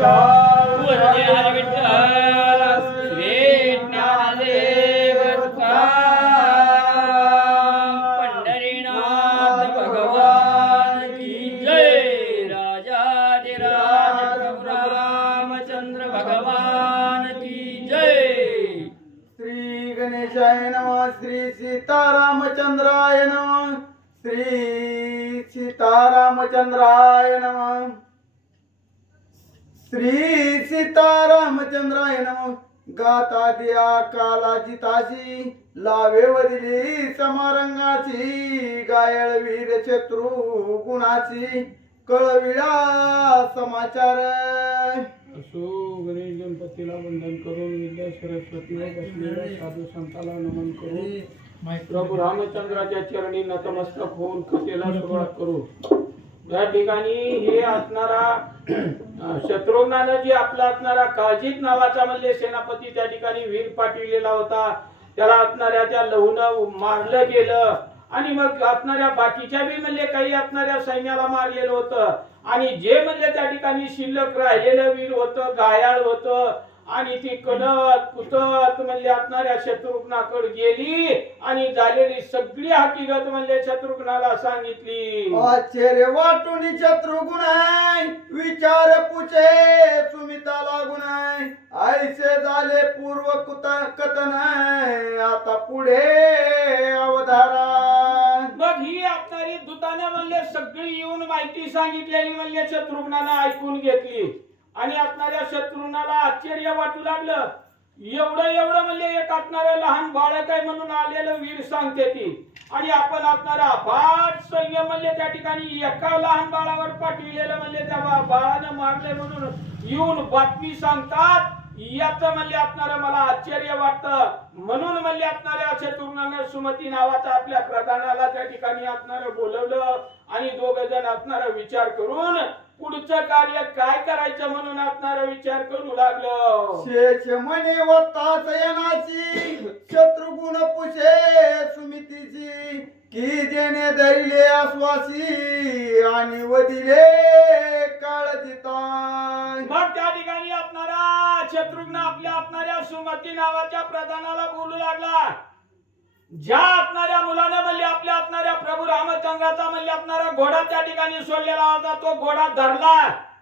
विठ्ठल वरदेव विठ्ठल श्री ज्ञानदेव तुकाराम पंढरीनाथ भगवान की जय राजाधिराज प्रभु रामचंद्र भगवान की जय श्री गणेशाय नमः श्री सीतारामचंद्राय नमः श्री सीतारामचंद्राय नमः श्री सीतारामचंद्राय नमः गाता दिया कालाजिताची लावे वदिली समारंगाची गायळ वीर शत्रू गुणाची कळविळा समाचार असो गणेश गणपतीला वंदन करून विद्या सरस्वतीवर बसलेल्या साधू संताला नमन करून प्रभू रामचंद्राच्या चरणी नतमस्तक होऊन कथेला सुरुवात करू। या ठिकाणी हे असणारा शत्रुघ्नानं जे आपला असणारा काळजीत नावाचा म्हणजे सेनापती त्या ठिकाणी वीर पाठविलेला होता, त्याला असणाऱ्या त्या लहून मारलं गेलं आणि मग असणाऱ्या बाकीच्या बी म्हणजे काही असणाऱ्या सैन्याला मारलेलं होतं आणि जे म्हणजे त्या ठिकाणी शिल्लक राहिलेलं वीर होतं घायाळ होतं आणि ती कडत कुतत म्हणजे असणाऱ्या शत्रुघ्नाकडे गेली आणि झालेली सगळी हकीकत म्हणजे शत्रुघ्नाला सांगितली। आश्चर्य वाटून शत्रुघ्न विचार पुछे सुमिता लागून ऐसे झाले पूर्व कथन आता पुढे अवधारा। मग ही असणारी दूताने म्हणले सगळी येऊन माहिती सांगितलेली म्हणजे शत्रुघ्नानं ऐकून घेतली आणि असणाऱ्या शत्रुघ्नाला आश्चर्य वाटू लागलं। एवढं म्हणजे एक असणारं लहान बाळक आहे म्हणून आलेलं वीर सांगते ती आणि आपण असणारा अफाट सैन्य म्हणजे त्या ठिकाणी एका लहान बाळावर पाठविलेलं म्हणजे त्या बाळानं मारले म्हणून येऊन बातमी सांगतात। याचं म्हणजे असणारं मला आश्चर्य वाटतं म्हणून म्हणजे असणाऱ्या शत्रुघ्नानं सुमती नावाचा आपल्या प्रधानाला त्या ठिकाणी असणारं बोलवलं आणि दोघ जण असणारा विचार करून पुढचं कार्य काय करायचं म्हणून असणारा विचार करू लागलं। शेष म्हणे वत्ताच येणाची शत्रुघ्न पुषे सुमितीची की जेणे धरिले आश्वासी आणि वदिले काळजिता। मग त्या ठिकाणी असणारा शत्रुघ्न आपल्या असणाऱ्या सुमती नावाच्या प्रधानाला बोलू लागला। ज्या असणाऱ्या मुलाने म्हणजे आपल्या असणाऱ्या प्रभू रामचंद्राचा म्हणजे असणारा घोडा त्या ठिकाणी सोडलेला होता तो घोडा धरला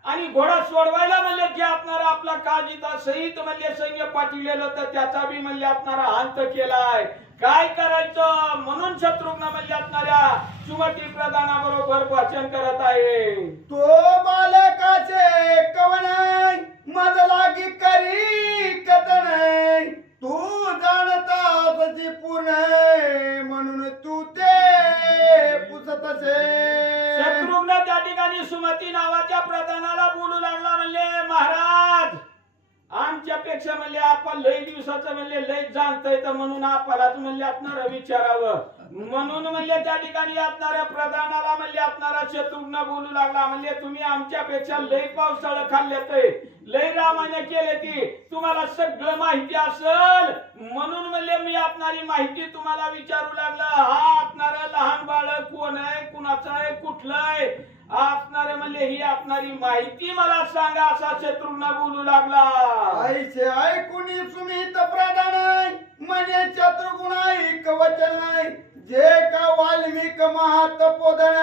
आणि घोडा सोडवायला म्हणजे जे असणारा आपला काळजीता सहित म्हणजे सैन्य पाठविलेलं होतं त्याचा बी म्हणजे असणारा अंत केलाय। काय करायचं म्हणून शत्रुघ्न म्हणजे असणाऱ्या सुमती प्रधानाबरोबर भाषण करत आहे। तो बालकाचे कवन मज लागी करी कथन तू जाणता सची पूर्ण म्हणून तू ते पुसतसे। शत्रुघ्न त्या ठिकाणी सुमती नावाच्या प्रधानाला बोलू लागला म्हणले महाराज आमच्यापेक्षा म्हणले आपण लय दिवसाचं म्हणले लय जाणतय तर म्हणून आपल्याला म्हणले असणारा विचारावं म्हणून म्हणले त्या ठिकाणी असणाऱ्या प्रधानाला म्हणले असणारा शत्रुघ्न बोलू लागला म्हणले तुम्ही आमच्यापेक्षा लय पावसाळ खाल्लेतय लय रामाने केले ती तुम्हाला सगळं माहिती असेल म्हणून म्हणले मी असणारी माहिती तुम्हाला विचारू लागला। हा असणारा लहान बाळक कोण आहे कुणाचं आहे कुठलं आहे असणारे म्हणले ही असणारी माहिती मला सांगा असा शत्रुघ्न बोलू लागला। ऐसे ऐकून सुमित प्रधान म्हणे शत्रुघ्न ऐक वचन जे का वाल्मिक महात पोदन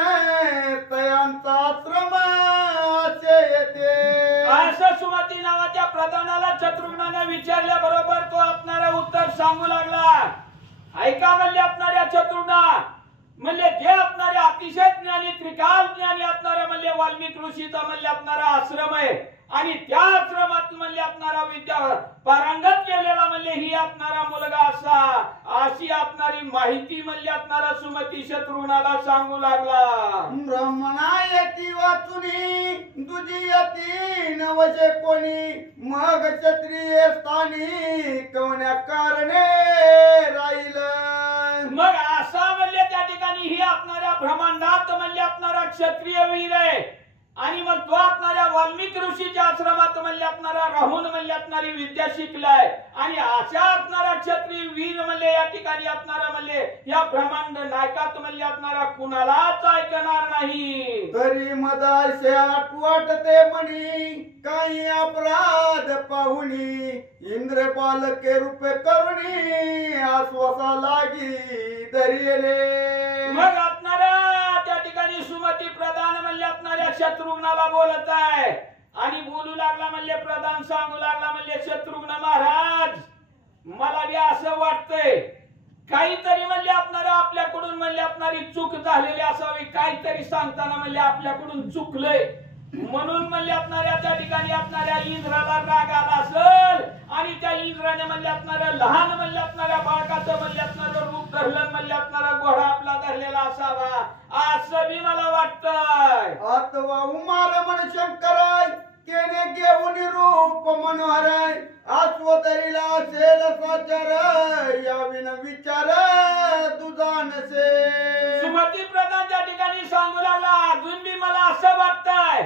तयांचा आश्रम असे येते। असं सुमती नावाच्या प्रधानाला शत्रुघ्नाने विचारल्या बरोबर तो असणारा उत्तर सांगू लागला। ऐका म्हणले असणाऱ्या शत्रुघ्न म्हणले जे असणारे अतिशय ज्ञानी त्रिकाल ज्ञानी असणारे म्हणले वाल्मिक ऋषीचा म्हणले असणारा आश्रम आहे आणि त्या आश्रमात म्हणले असणारा विद्या पारंगत केलेला म्हणले ही असणारा मुलगा असा अशी असणारी माहिती म्हणले असणारा सुमती शत्रुघ्नाला सांगू लागला। ब्रह्मणा येती वाचुनी तुझी यती नवशे कोणी मग क्षत्रिय स्थानी कवण्या कारणे राहील। मग असा म्हणले त्या ठिकाणी ही असणाऱ्या ब्रह्मांडात म्हणले असणारा क्षत्रिय वीर आहे आणि मग तो आपणाऱ्या वाल्मिकी ऋषीच्या आश्रमात म्हणले आपणारा राहून म्हणले आपणारी विद्या शिकलाय आणि अशा आपणारा क्षत्रिय वीर म्हणले या ठिकाणी आपणारा म्हणले या ब्रह्मांड नायकात म्हणले आपणारा कुणालाच ऐकणार नाही. तरी मदाशे वाटते म्हणी काही अपराध पाहुणी इंद्र बालके रूपे करुणी आश्वासा लागी दरियले. मग आपणारा त्या ठिकाणी सुमती प्रधान म्हणले आपणाऱ्या शत्रुघ्नाला बोलत आहे आणि बोलू लागला म्हणले प्रधान सांगू लागला म्हणले शत्रुघ्न महाराज मला बी असं वाटतंय काहीतरी म्हणले आपणारा आपल्याकडून म्हणले आपणारी चूक झालेली असावी काहीतरी सांगताना म्हणले आपल्याकडून चुकलंय म्हणून म्हणले आपणाऱ्या त्या ठिकाणी आपणाऱ्या इंद्राला राग आला असेल आणि त्या इंद्राने म्हणले आपणाऱ्या लहान म्हणले आपणाऱ्या बाळकाचं म्हणले आपणारं रूप धरलं म्हणले आपणारा घोडा आपला धरलेला असावा असं बी मला वाटतंय. अथवा उमार म्हण शंकराय केने घेऊन रूप मनोहराय आश्वतरीला असेल साचार याविन विचार तुझा नसे. सुमती प्रधान त्या ठिकाणी सांगू लागला अजून बी मला असं वाटतंय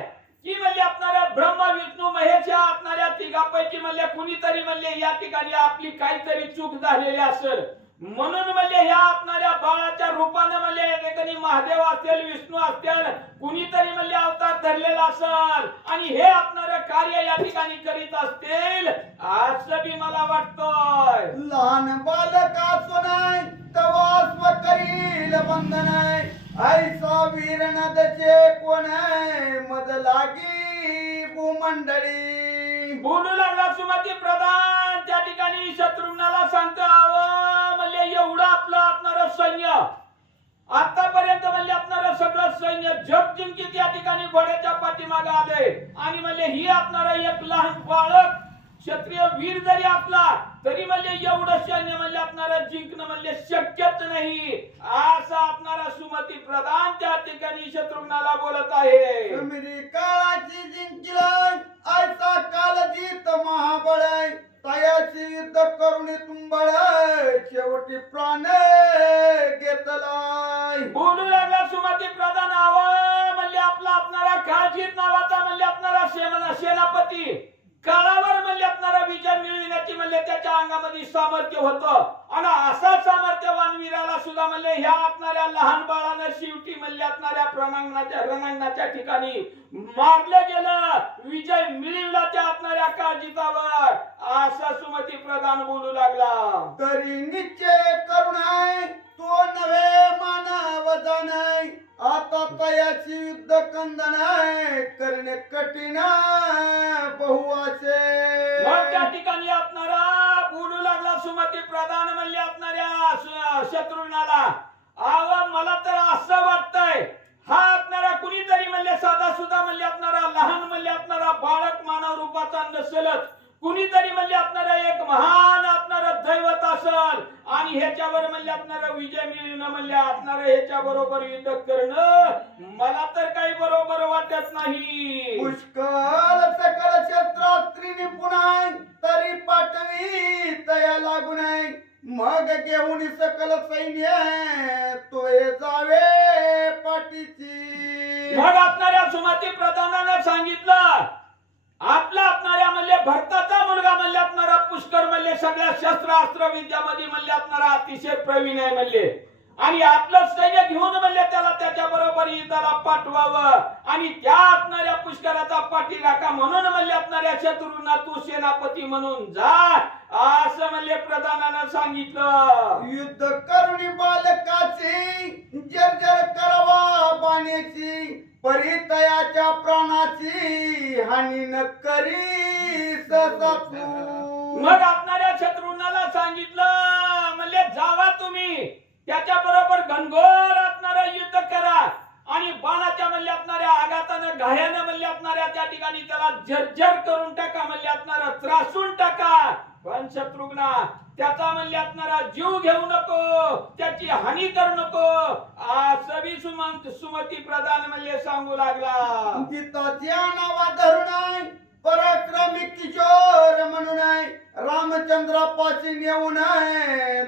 की म्हणजे आपणाऱ्या ब्रह्मा विष्णू महेश या आपणाऱ्या तिघापैकी म्हणले कुणीतरी म्हणले या ठिकाणी आपली काहीतरी चूक झालेली असेल म्हणून म्हणजे ह्या आपणाऱ्या बाळाच्या रूपानं म्हणजे या ठिकाणी महादेव असेल विष्णू असेल कुणीतरी म्हणजे अवतार धरलेला असेल आणि हे आपणारं कार्य या ठिकाणी करीत असतील असं बी मला वाटतंय. लहान बालक असुनाय तवास्व करील बंधनाय ऐसा वीर नदचे कोण मद लागी भूमंडळी. बोलू लागला सुमती प्रधान त्या ठिकाणी शत्रुघ्नाला सांगतो म्हणजे एवढं आपलं आपणारं सैन्य आतापर्यंत म्हणजे आपणारं सगळं सैन्य जग जिंकीत या ठिकाणी घोड्याच्या पाठीमागे आले आणि म्हणजे ही आपणारं एक लहान बाळक क्षत्रिय वीर जरी आपला तरी म्हणजे एवढं सैन्य म्हणजे आपणारं जिंकणं म्हणजे शक्यच नाही असं आपणारा सुमती प्रधान त्या ठिकाणी शत्रुघ्नाला बोलत आहे. समिरी काळाची जिंकिलाय ऐसा कालजीत महाबळाय तयाची युद्ध करून तुंबळ शेवटी प्राण घेतलाय. बोलू लागला सुमती प्रधान म्हणजे आपला आपणारा काळजीत नावाचा म्हणजे आपणारा सेनापती काळावर म्हणजे आपणारा विजय मिळविण्याची म्हणजे त्याच्या अंगामध्ये सामर्थ्य होतं आणि असा सामर्थ्यवान वीराला सुद्धा म्हणजे ह्या आपणाऱ्या लहान बाळानं शेवटी म्हणजे आपणाऱ्या रणांगणाच्या ठिकाणी मारलं गेलं विजय मिळवला त्या आपणाऱ्या काळजीतावर असा सुमती प्रधान बोलू लागला. तरी निश्चय करुणाय तो नवे मानव जाणाय आता तयाची युद्ध कंदनाय करणे कठीण बहुआसे. मग त्या ठिकाणी आपणारा बोलू लागला सुमती प्रधान म्हणले आपणाऱ्या शत्रुघ्नाला मला तर असं वाटतंय हा आपणारा कुणीतरी म्हणले साधा सुद्धा म्हणले आपणारा लहान म्हणले आपणारा बाळक मानव रूपाचा नसेलच कुणीतरी म्हणजे आपणारा एक महान आपणारा दैवत असल आणि ह्याच्यावर म्हणजे आपणारा विजय मिळवणं म्हणजे आपणारा ह्याच्या बरोबर युद्ध करणं मला तर काही बरोबर वाटत नाही. पुष्कळ सकल शस्त्रास्त्री निपुणाय तरी पाठवी तया लागूनाय मग घेऊन सकल सैन्य तोय जावे पाठीची. मग आपणाऱ्या सुमती प्रधानानं सांगितलं आपला आपणाऱ्या म्हणले भरताचा मुलगा म्हणले आपणारा पुष्कर म्हणले सगळ्या शस्त्र अस्त्र विद्यामध्ये म्हणले आपणारा अतिशय प्रवीण आहे म्हणले आणि आपलं सैन्य घेऊन म्हणले त्याला त्याच्या बरोबर युद्धाला पाठवावं आणि त्या आपणाऱ्या पुष्कराचा पाठी राखा म्हणून म्हणले आपणाऱ्या शत्रूंना तू सेनापती म्हणून जा असं म्हणले प्रधानानं सांगितलं. युद्ध करुणी बालकाची जर्जर करावा बाण्याची परितयाच्या प्राणाची हानी न करी ससातू. मग आपणाऱ्या शत्रूंना सांगितलं म्हणले जावा तुम्ही त्याच्या बरोबर घनघोर असणारं युद्ध करा आणि बाणाच्या म्हणले असणाऱ्या आघातानं घायानं म्हणले असणाऱ्या त्या ठिकाणी त्याला जर्जर करून टाका म्हणले असणारा त्रासून टाका पण शत्रुघ्ना त्याचा म्हणले असणारा जीव घेऊ नको त्याची हानी करू नको असं बी सुमती प्रधान म्हणले सांगू लागला. गीताच्या नावा धरुणाय पराक्रमी किशोर म्हणून रामचंद्रापाशी नेऊन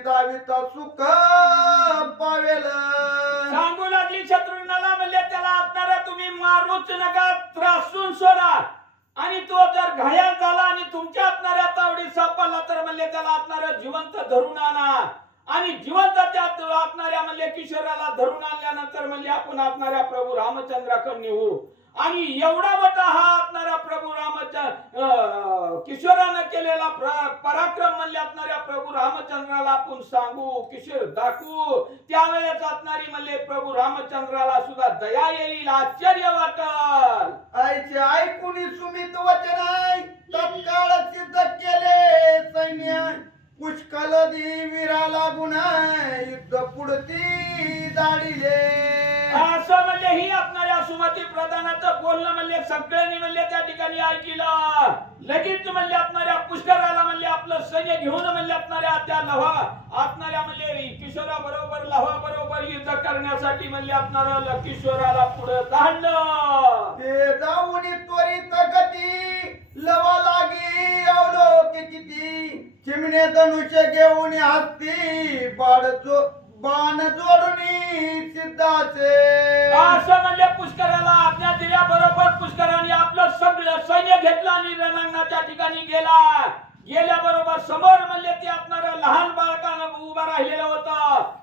दाविता सुख पावेल. सांगू लागली शत्रुघ्नाला म्हणले त्याला आपणारा तुम्ही मारूच नका घायल झाला आणि तुमच्या असणाऱ्या तावडीत सापडला तर म्हणले त्याला असणारं जिवंत धरून आणा आणि जिवंत त्यात असणाऱ्या म्हणले किशोराला धरून आणल्यानंतर म्हणले आपण असणाऱ्या प्रभू रामचंद्राकडे नेऊ आणि एवढा मोठा हा असणारा प्रभू रामचंद्र किशोरानं केलेला पराक्रम म्हणले असणाऱ्या प्रभू रामचंद्राला आपण सांगू किशोर दाखवू त्यावेळेस असणारी म्हणले प्रभू रामचंद्राला सुद्धा दया येईल आश्चर्य वाटल आईचे ऐकून सुमित वचन आहे तत्काळ सिद्ध केले सैन्य पुष्कळ वीरा लागून युद्ध पुढती दाडिले असं म्हणजे ही आपणाऱ्या सुमती प्रधानाचं बोलणं म्हणजे सगळ्यांनी म्हणजे त्या ठिकाणी ऐकलं लगेच म्हणजे आपणाऱ्या पुष्कराला म्हणजे आपलं सैन्य घेऊन म्हणजे आपणाऱ्या त्या लव्हा आपणाऱ्या म्हणजे किशोरा बरोबर लव्हा बरोबर युद्ध करण्यासाठी म्हणजे आपणारा किशोराला पुढे धाडलं ते जाऊन त्वरित गती लवा लागी अवलोक किती चिमणे धनुष्य घेऊन हस्ती बाण जोडून सिद्धाचे असं म्हणजे पुष्कराला आज्ञा दिल्या बरोबर पुष्कराने आपलं सगळं सैन्य घेतलं आणि रणांगणाच्या ठिकाणी गेल्याबरोबर समोर म्हणजे ते आपणाऱ्या लहान बाळकानं उभा राहिलेलं होतं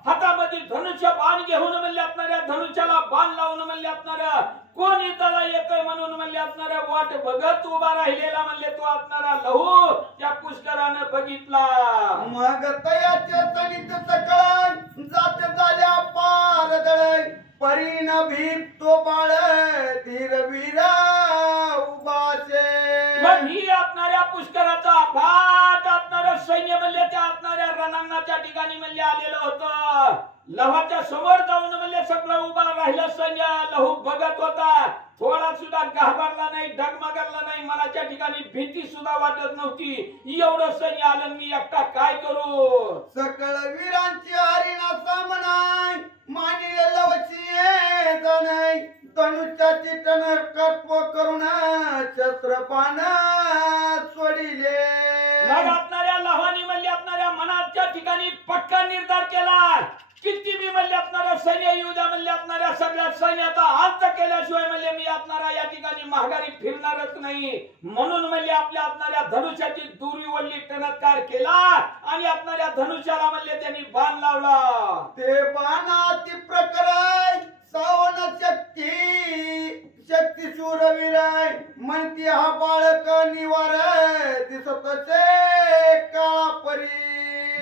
हातामध्ये धनुष्य बाण घेऊन म्हणजे आपणाऱ्या धनुष्याला बाण लावून म्हणजे आपणाऱ्या कोण युद्धाला येतोय म्हणून म्हणजे आपणाऱ्या वाट बघत उभा राहिलेला म्हणजे तो आपणारा लहू त्या पुष्करानं बघितला मग तयाचे सणित सकळ जात झाल्या पार दळ परीन भीत तो बाळ धीरवीरा उभासे मग ही आपणाऱ्या पुष्कराचा अफाट आपणारं सैन्य म्हणजे त्या आपणाऱ्या रणांगणाच्या ठिकाणी म्हणजे आलेलं होतं लव्हाच्या समोर जाऊन म्हणजे सगळं उभा राहिलं सैन्य लहू बघत होता थोडा सुद्धा घाबरला नाही डगमगला नाही मनाच्या ठिकाणी भीती सुद्धा वाटत नव्हती एवढं सैन्य आलं मी एकटा काय करू सकळ वीरांची हरिणा सामनाय मानिले लवची जाणाय धनुष्याची टणकत्व करून शस्त्रपान सोडिले मग आपणाऱ्या लहानी म्हणजे आपणाऱ्या मनाच्या ठिकाणी पक्का निर्धार केला किती मी म्हणजे आपणारा सैन्य येऊ द्या म्हणजे आपणाऱ्या सगळ्या सैन्याचा अंत केल्याशिवाय म्हणजे मी आपणारा या ठिकाणी माघारी फिरणारच नाही म्हणून म्हणजे आपल्या आपणाऱ्या धनुष्याची दुरी वल्ली टणत्कार केला आणि आपणाऱ्या धनुष्याला म्हणजे त्यांनी बाण लावला ते बाणाती प्रकार सावन शक्ती शूरवीराय म्हणती हा बाळक निवार दिसत काळा परी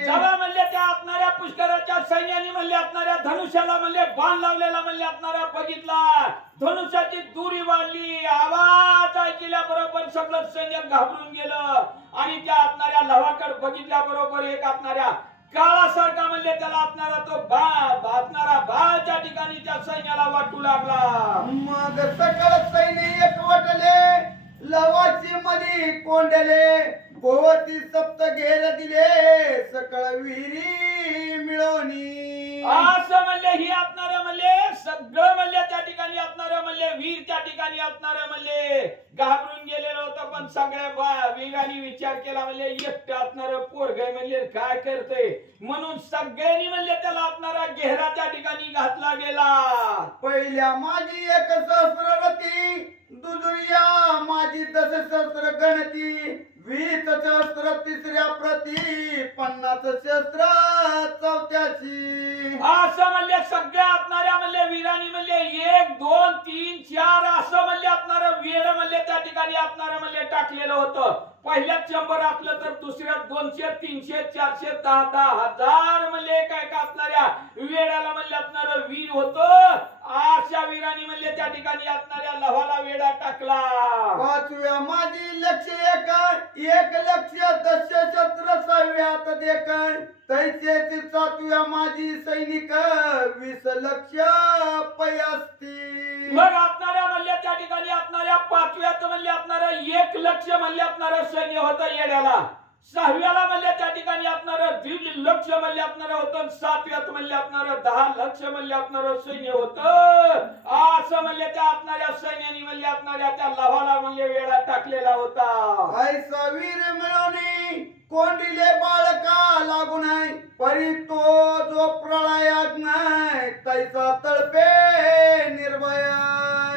जेव्हा म्हणले त्या आपणाऱ्या पुष्कराच्या सैन्याने म्हणले आपणाऱ्या धनुष्याला म्हणले बाण लावलेला म्हणले आपणाऱ्या बघितला धनुष्याची दुरी वाढली आवाज ऐकल्या बरोबर सगळं सैन्य घाबरून गेलं आणि त्या आपणाऱ्या लवाकडे बघितल्या बरोबर एक आपणाऱ्या काळासारखा म्हणले त्याला आपणारा तो आपणारा बाळच्या ठिकाणी त्या सैन्याला वाटू लागला मग सकळ सैन्य एकवटले लवाची मधी कोंडले भोवती सप्त घेर दिले सकळ विहिरी मिळवणी असं म्हणले ही आपणारा म्हणले सगळं म्हणले त्या ठिकाणी आपणारा म्हणले वीर त्या ठिकाणी आपणारा म्हणले घाबरून गेलेलं होतं पण सगळ्या वीरांनी विचार केला म्हणले एकटं आपणारं पोरगय म्हणले काय करते म्हणून सगळ्यांनी म्हणले त्याला आपणारा घेरा त्या ठिकाणी घातला गेला पहिल्या माझी एक सहस्ररथी दुजुया माझी 10 सहस्र गणती 20 सहस्र तिसऱ्या प्रती 50 सहस्र चौथ्याची असं म्हणले सगळ्या आपणाऱ्या म्हणले वीरांनी म्हणले 1 2 3 4 असं म्हणले आपणारं वेळ म्हणले त्या ठिकाणी आपणारं म्हणले टाकलेलं होतं पहिल्यात 100 असलं तर दुसऱ्यात 200 300 400 10 हजार म्हणले काय का आपणाऱ्या वेळाला म्हणले आपणारं वीर होतं अशा वीरांनी म्हणले त्या ठिकाणी आपणाऱ्या लव्हाला वेडा टाकला पाचव्या माझी लक्ष एक लक्ष 10 शस्त्र सहाव्यात देखाय तैसे सातव्या माझी सैनिक 20 लक्ष पयास्ती मग आपणाऱ्या म्हणले त्या ठिकाणी आपणाऱ्या पाचव्यात म्हणले आपणारा 1 लक्ष म्हणले आपणारं सैन्य होतं येड्याला सहाव्याला म्हणले त्या ठिकाणी आपणारं 1.5 लक्ष म्हणले आपणारं होतं सातव्यात म्हणले आपणारं 10 लक्ष म्हणले आपणारं सैन्य होतं असं म्हणले त्या आपणाऱ्या सैन्याने म्हणले आपणाऱ्या त्या लव्हाला म्हणले वेळा टाकलेला होता ऐसा वीर मिळवणी कोंडिले बाळका लागून परी तो जो प्रळयात नाही तैसा तळपे निर्भय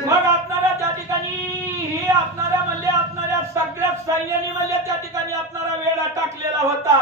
मग आपणाऱ्या त्या ठिकाणी हे आपणाऱ्या म्हणले आपणाऱ्या सगळ्या सैन्याने म्हणजे त्या ठिकाणी असणारा वेढा टाकलेला होता.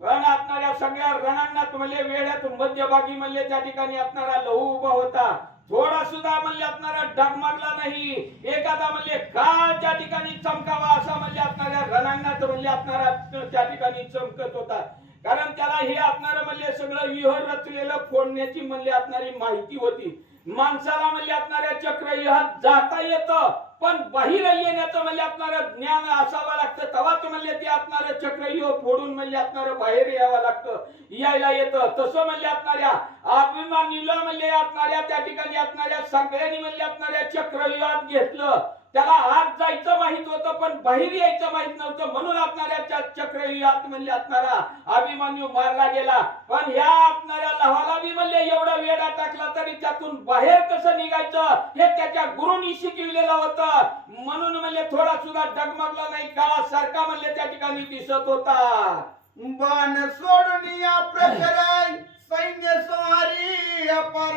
पण असणाऱ्या सगळ्या रणांगणात म्हणजे वेड्यात मध्यभागी म्हणजे त्या ठिकाणी असणारा लहू उभा होता. थोडा सुद्धा म्हणजे असणारा डगमगला नाही. एखादा म्हणजे काळ त्या ठिकाणी चमकावा असा म्हणजे असणाऱ्या रणांगणात म्हणजे असणारा त्या ठिकाणी चमकत होता. कारण त्याला हे असणारं म्हणजे सगळं विहर रचलेलं फोडण्याची म्हणजे असणारी माहिती होती. माणसाला म्हणजे असणाऱ्या चक्रव्यूहात जाता येतं, पण बाहेर येण्याचं म्हणजे असणारं ज्ञान असावं लागतं. तेव्हाच म्हणजे ते असणारं चक्रव्यूह फोडून म्हणजे असणारं बाहेर यावं लागतं, यायला येतं. तसं म्हणजे असणाऱ्या अभिमन्यूला म्हणजे असणाऱ्या त्या ठिकाणी असणाऱ्या सगळ्यांनी म्हणजे असणाऱ्या चक्रव्यूहात घेतलं. त्याला आत जायचं माहित होतं, पण बाहेर यायचं माहित नव्हतं. म्हणून असणाऱ्या चक्रव्यूहात म्हणजे असणारा अभिमन्यू मारला गेला. पण ह्या असणाऱ्या लवाला बी म्हणजे एवढा वेढा टाकला तरी त्यातून बाहेर कसं निघायचं हे त्याच्या गुरुनी शिकविलेलं होतं. म्हणून म्हणजे थोडा सुद्धा डगमगला नाही, काळासारखा म्हणजे त्या ठिकाणी दिसत होता. बाण सोडून या प्रकारे सैन्य स्वारी अपार,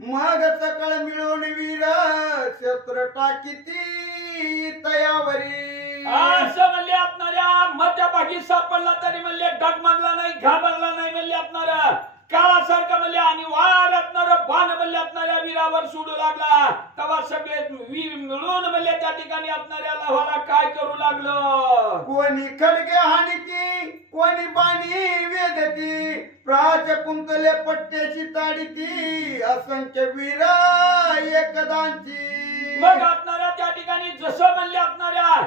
मग सकळ मिळून वीर शस्त्र टाकीती तयावरी. असं म्हणजे असणाऱ्या मध्यभागी सापडला तरी म्हणजे डगमगला नाही, घाबरला नाही म्हणजे असणारा काळासारखा म्हणजे आणि वार असणारा बाण म्हणजे असणाऱ्या वीरावर सोडू लागला. तेव्हा सगळे वीर मिळून म्हणजे त्या ठिकाणी असणाऱ्या लवाला काय करू लागलं. कोणी खडगे हाणीती, कोणी बाणी वेदती, प्राच कुंतले पट्ट्याची ताडीती, असंख्य वीर एकदांची. मग असणाऱ्या त्या ठिकाणी जसं म्हणजे असणाऱ्या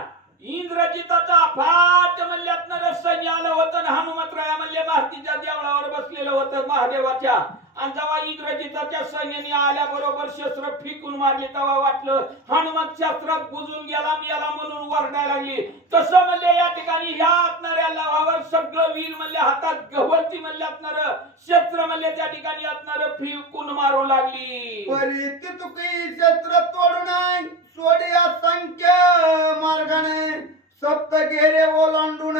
इंद्रजिताचा अफाट म्हणजे असणारं सैन्य आलं होतं. हनुमंतराया म्हणजे मारुतीच्या देवळावर बसलेलं होतं महादेवाच्या. आणि जेव्हा इंद्रजिताच्या सैन्याने आल्याबरोबर शस्त्र फेकून मारले तेव्हा वाटलं हनुमंत शस्त्रात बुजून गेला मेला म्हणून वरडायला लागली. तसं म्हणजे या ठिकाणी ह्या असणाऱ्या लवावर सगळं वीर म्हणजे हातात गवळती म्हणजे असणारं शस्त्र म्हणजे त्या ठिकाणी असणारं फेकून मारू लागली. परी तितुकी शस्त्र तोडून सोडी असंख्य मार्गाने, सप्त घेरे ओलांडून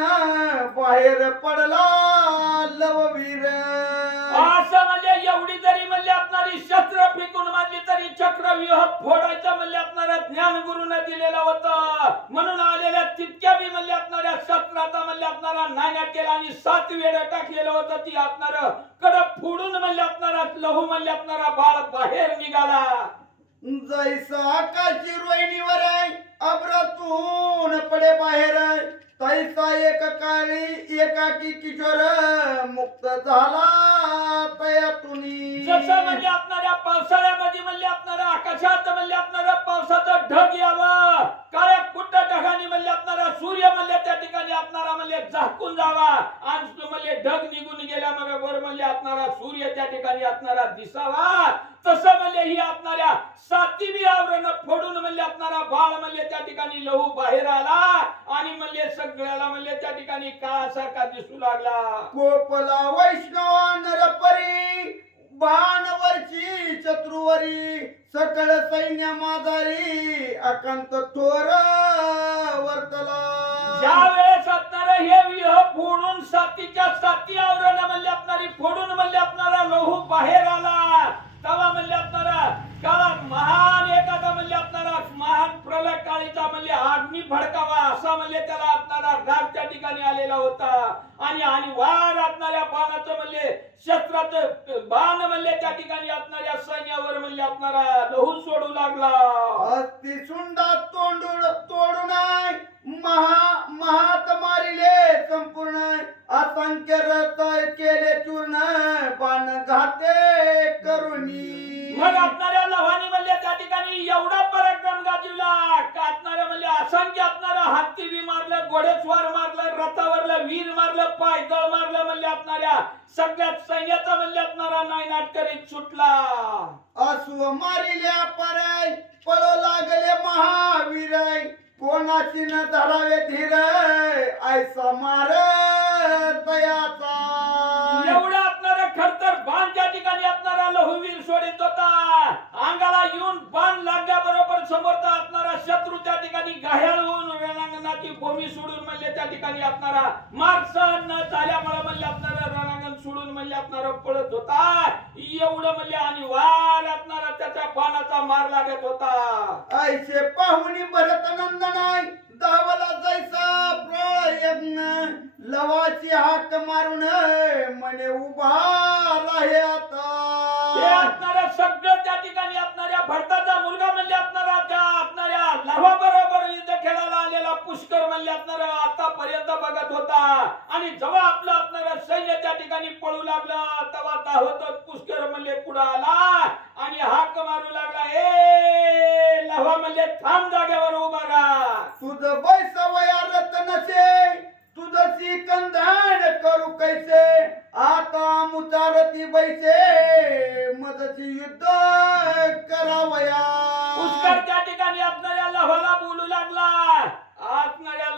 बाहेर पडला लववीर. असं म्हणजे एवढी जरी म्हणजे असणारी शस्त्र फेकून मारली तरी चक्रव्यूह फोडायचं म्हणजे असणारं ज्ञान गुरुने दिलेलं होतं. म्हणून आलेल्या तितक्या बी म्हणजे असणाऱ्या शस्त्राचा म्हणजे असणारा नाण्यात केला आणि 7 वेळ टाकलेलं होतं. ती असणारं कडक फोडून म्हणजे असणारा लहू म्हणजे असणारा बाळ बाहेर निघाला. जैसा आकाशी रोहिणीवर अब्रातून पडे बाहेर, तैसा एक काळी एकाकी किशोर मुक्त झाला तयातुनी. जसं म्हणजे असणाऱ्या पावसाळ्यामध्ये म्हणजे असणारा आकाशात म्हणजे असणारा पावसाचं ढग यावं, काळ्या कुट्ट ढगाने म्हणजे असणारा सूर्य म्हणजे त्या ठिकाणी असणारा म्हणजे झाकून जावा आणि म्हणजे ढग निघून गेल्या मग वर म्हणजे असणारा सूर्य त्या ठिकाणी असणारा दिसावा. तसं म्हणजे ही असणाऱ्या 7 आवरण फोडून म्हणजे असणारा बाळ म्हणजे त्या ठिकाणी लहू बाहेर आला आणि म्हणजे सगळ्याला म्हणजे त्या ठिकाणी काळासारखा दिसू लागला. कोपला वैष्णव नरपरी, बाणवरची शत्रुवरी, सकळ सैन्य माजारी अकंत थोर वर्तला. ज्या वेळेस असणारं हे विह फोडून 7च्या 7 आवरण म्हणजे असणारी फोडून म्हणजे असणारा लहू बाहेर आला तेव्हा म्हणजे असणारा काळा महान एखादा म्हणजे असणारा महान प्रलय काळीचा म्हणजे अग्नी भडकावा असा म्हणजे त्याला असणारा राग त्या ठिकाणी आलेला होता. आणि वार असणाऱ्या बाणाचं म्हणजे शस्त्राचं बाण म्हणजे त्या ठिकाणी असणाऱ्या सैन्यावर म्हणजे असणारा लहू सोडू लागला. हस्ती सुंडा तोडून महात मारिले संपूर्ण, असंख्य रथ केले चूर्ण, बाण घाते करुणी. मग असणाऱ्या लव्हानी म्हणजे त्या ठिकाणी एवढा पराक्रम गाजवला का असणाऱ्या म्हणजे असंख्य असणारा हत्ती बी मारलं, घोडेस्वार मारलं, रथावरलं वीर मारलं, पायदळ मारलं म्हणजे असणाऱ्या सगळ्यात सैन्याचा म्हणजे असणारा नायनाट करीत सुटला. अश्व मारिल्या पराय पळो लागले महावीर, कोणाची न धरावे धीर ऐसा मार तयाचा. एवढा असणारा खरतर बाण त्या ठिकाणी असणारा लहूवीर सोडित होता. अंगाला येऊन बाण लागल्याबरोबर समोरचा असणारा शत्रू त्या ठिकाणी घायल होऊन रणांगणाची भूमी सोडून म्हणजे त्या ठिकाणी असणारा मार सहन न झाल्यामुळे म्हणजे असणारा रणांगण सोडून म्हणजे असणारा पळत होता. एवढं म्हणजे आणि वार असणारा त्याच्या बाणाचा मार लागत होता. ऐसे पाहुणी भरत नंदनाय, धावला जैसा लवाची हाक मारून म्हणे उभा राहे ते आता. असणाऱ्या सगळं त्या ठिकाणी असणाऱ्या भरताचा मुलगा म्हणले असणारा त्या असणाऱ्या लवा बरोबर युद्ध खेळायला आलेला पुष्कर म्हणले असणारा आतापर्यंत बघत होता. आणि जेव्हा आपलं असणारं सैन्य त्या ठिकाणी पळू लागलं तेव्हा धावत पुष्कर म्हणले पुढे आला आणि हाक मारू लागला, ए लवा म्हणले थांब जागेवर उभा राहा. तुझं बैस वया रत्नसे तुझची कंधाण करू कैसे आता मुचारती बैसे मदची युद्ध करावया. पुष्कर त्या ठिकाणी असणाऱ्या लव्हाला बोलू लागला. असणाऱ्या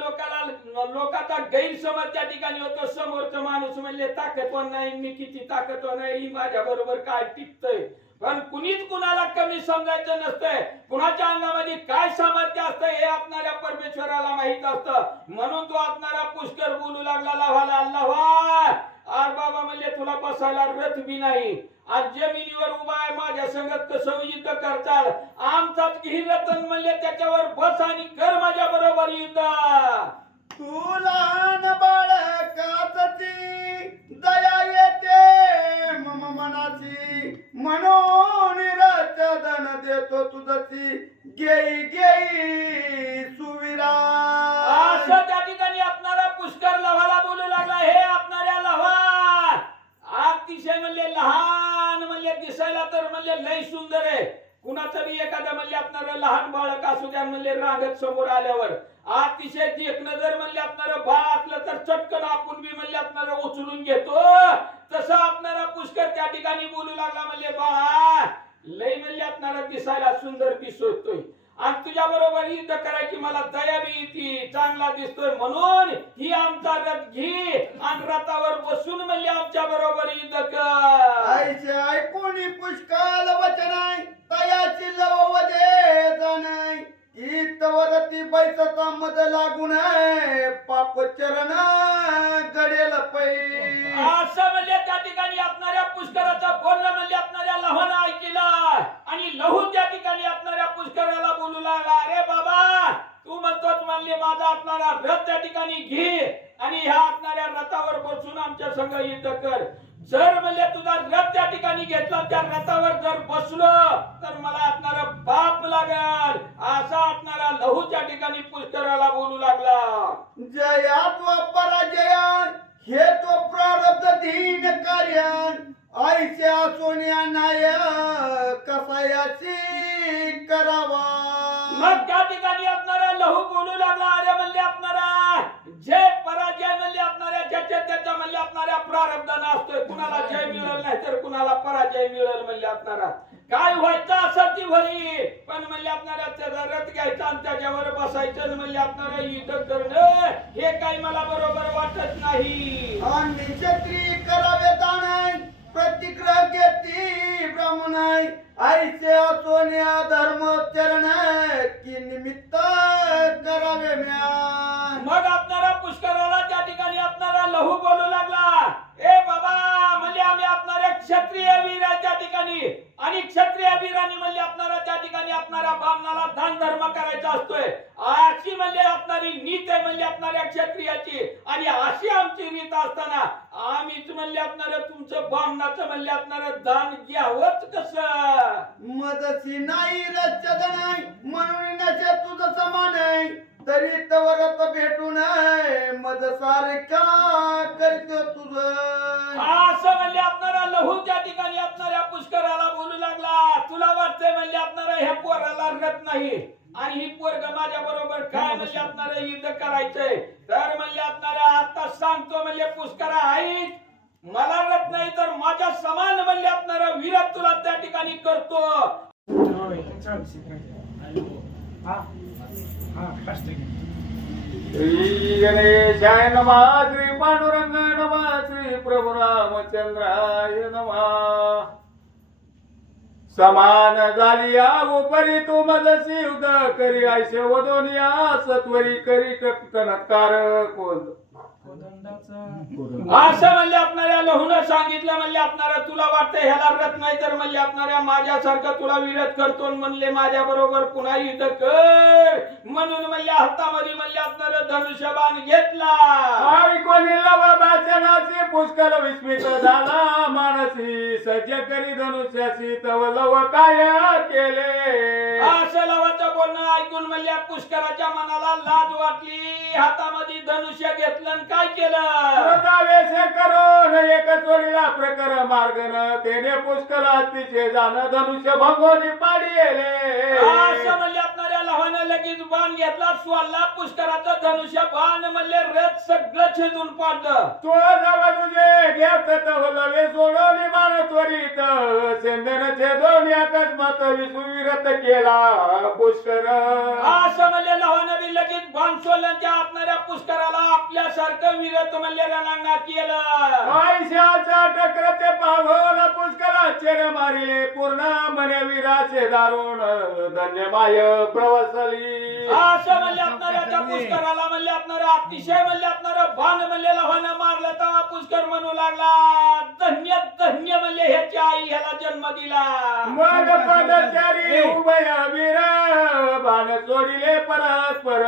लोकांचा गैरसमज त्या ठिकाणी होतो. समोरचा माणूस म्हणले ताकदवान नाही, मी किती ताकदवान आहे, ही माझ्या बरोबर काय टिकतंय. पण कुणीच कुणाला कमी समजायचं नसतंय. कुणाच्या अंगामध्ये काय सामर्थ्य असतं हे असणाऱ्या परमेश्वराला माहित असतं. म्हणून तो असणारा पुष्कर बोलू लागला लव्हाला, लव्हा आर बाबा म्हणले तुला बसायला रथ बी नाही, आज जमिनीवर उभा आहे, माझ्या संगत कसं युद्ध करताल, आमचाच घी रतन म्हणले त्याच्यावर बस आणि कर माझ्या बरोबर युद्ध. तू लहान बाळकाची दया येते मम मनाची म्हणून रचदन देतो तुझची घेई घेई सुविरा. असं त्या ठिकाणी असणारा पुष्कर लव्हाला बोलू लागला, हे असणाऱ्या लव्हा अतिशय म्हणले लहान म्हणले दिसायला तर म्हणले लय सुंदर आहे. कुणाचं बी एखादं म्हणले असणारं लहान बाळक असू द्या म्हणले रांगत समोर आल्यावर अतिशय देखणं जर म्हणले असणारं बाळ असलं तर चटकन आपण बी म्हणले असणारं उचलून घेतो. तसं असणारा पुष्कर त्या ठिकाणी बोलू लागला, म्हणले बाळा लय म्हणले असणारा दिसायला सुंदर दिसतोय आणि तुझ्या बरोबर युद्ध करायची मला दया बी येते, चांगला दिसतोय, म्हणून ही आमचा रथ घे आणि रथावर बसून म्हणले आमच्या बरोबर युद्ध कर. आईचे ऐकून पुष्कळ वचन आहे तयाची लव दे जाणे इतवरती बैसता मद लागून पाप चरण गडेल पै. असं म्हणले त्या ठिकाणी असणाऱ्या पुष्कराचं बोलणं म्हणले असणाऱ्या लव्हानं ऐकलं आणि लहू त्या ठिकाणी असणाऱ्या पुष्कराला बोलू लागला, अरे बाबा तू म्हणतोच म्हणले माझा असणारा रथ त्या ठिकाणी घे आणि ह्या असणाऱ्या रथावर बसून आमच्या संग युद्ध कर. जर म्हणले तुझा रथ त्या ठिकाणी घेतला, त्या रथावर जर बसलो तर मला असणारा पाप लागेल. असा असणारा लहू त्या ठिकाणी पुष्कराला बोलू लागला. जयात व पराजय हे तो प्रारब्ध दीन कार्य आईच्या सोन्या नाय कसायाची करावा. मग त्या ठिकाणी असणारा लहू बोलू लागला, अरे म्हणले असणारा जय पराजय म्हणले असणाऱ्या ज्याच्या त्याच्या म्हणले असणाऱ्या प्रारब्धानं असतोय. कुणाला जय मिळेल नाही तर कुणाला पराजय मिळेल म्हणले असणारा. काय व्हायचं असं ती होईल, पण म्हणले असणाऱ्या त्याचा रथ घ्यायचा आणि त्याच्यावर बसायचं म्हणले असणारा युद्ध करणं हे काही मला बरोबर वाटत नाही. आणि क्षत्रिय करावे दान प्रतिग्रह घेती ब्राह्मण आईचे सोन्या धर्म चरण की निमित्त करावे म्या. मग असणारा पुष्कराला त्या ठिकाणी असणारा लहू बोलू लागला, ए बाबा म्हणजे आम्ही असणारे क्षत्रिय वीर आहे त्या ठिकाणी आणि क्षत्रिय वीरांनी म्हणजे असणारा त्या ठिकाणी असणारा ब्राह्मणाला दान धर्म करायचा असतोय. अशी म्हणजे असणारी नीत आहे म्हणजे असणाऱ्या क्षत्रियाची आणि अशी आमची रीत असताना आम्हीच म्हणले असणार तुमचं ब्राह्मणाचं म्हणले असणार दान घ्यावंच कसं. मदची नाही रचद नाही म्हणून नसे तुझं समान आहे तरी तवरत भेटून मद सारखा करतो तुझं. असं म्हणले असणारा लहू त्या ठिकाणी असणाऱ्या पुष्कराला बोलू लागला, तुला वाटतंय म्हणले असणारा ह्या पोराला रथ नाही आणि ही पोरग माझ्या बरोबर काय म्हणले असणार युद्ध करायचंय तर म्हणले असणाऱ्या आता सांगतो म्हणले पुष्करा ऐक, मला रथ नाही तर माझ्या समान म्हणले असणारा वीरत तुला त्या ठिकाणी करतो. श्री गणेशाय नमः, श्री पांडुरंग नमः, श्री प्रभु रामचंद्राय नमः. समान झाली उपरी तू मजसी युद्ध करी ऐसे वदोनिया सत्वरी करी चमत्कार कोण. असं म्हणले आपणाऱ्या लहून सांगितलं म्हणले आपणारा तुला वाटतं ह्याला रथ नाही तर म्हणले आपणाऱ्या माझ्यासारखं तुला विरोध करतो म्हणले माझ्या बरोबर पुन्हा युद्ध कर म्हणून म्हणले हातामध्ये म्हणले आपणारा धनुष्यबाण घेतला. कोणी वचनाचे पुष्कळ विस्मित झाला मानसी सज्ज करी धनुष्याची तव लव काय केले असं लवाचं बोलणं ऐकून म्हणल्या पुष्कराच्या मनाला लाज वाटली हातामध्ये धनुष्य घेतलं आणि काय केलं वेश करून एक चोरीला प्रकर मार्गन तेने पुष्कळ हत्तीचे जाण धनुष्य भंगोनी पाडिले असं म्हणले आपणाऱ्या लहान लगेच बाण घेतला स्वल्ला पुष्कराचं धनुष्य बाण म्हणले रथ सगळं छेदून पाडलं तो जवळ तुझे घेत तवलवे सोडून मान त्वरित सेंदन छेदून अकस्मात विसुविरत केला पुष्कर असं म्हणले लहान बी लगेच बाण सोडलं त्या आपणाऱ्या पुष्कराला आपल्यासारखं विरत म्हणले रणांगणात केलं आयुष्याच्या टक्रते पावून पुष्कळ चेर मारिले पूर्ण मने विराचे दारुण धन्य माय प्रवसली असं म्हणले आपणाऱ्या त्या पुष्कराला म्हणले आपणारा अतिशय म्हणले आपणारा बाण म्हणले लहान मारलं तर पुष्कर म्हणू लागला धन्य धन्य म्हणले ह्याची आई ह्याला जन्म दिला मग पदचारी उभय वीर बाण सोडिले परस्पर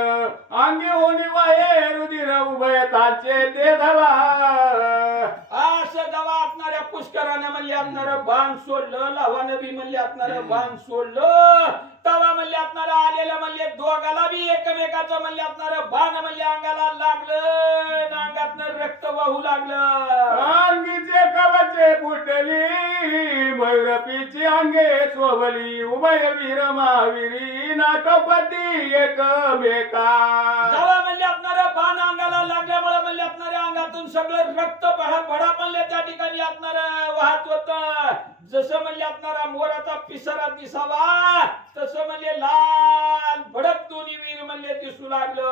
अंगी होणी वाये रुधिर उभय तांचे ते धवा असं दवा असणाऱ्या पुष्कराने म्हणले आपणारं बाण सोडलं लहान बी म्हणले आपणारं बाण सोडलं तवा म्हणले आपणारा आलेलं म्हणले दोघाला बी एकमेकाचं म्हणले आपणारं बाण म्हणले अंगाला लागलं अंगातनं रक्त वाहू लागलं अंगीचे कवचे फुटली भैरपीची अंगे शोभली उभय वीर महावीरी नाटपती एकमेका जेव्हा म्हणले आपणारं बाण अंगाला लागल्यामुळे म्हणले आपणाऱ्या अंगातून सगळं रक्त भडा म्हणले त्या ठिकाणी आपणारं वाहत होत जसं म्हणले आपणारा मोराचा पिसारा दिसावा तसं म्हणले लाल भडक दोन्ही वीर म्हणले दिसू लागलं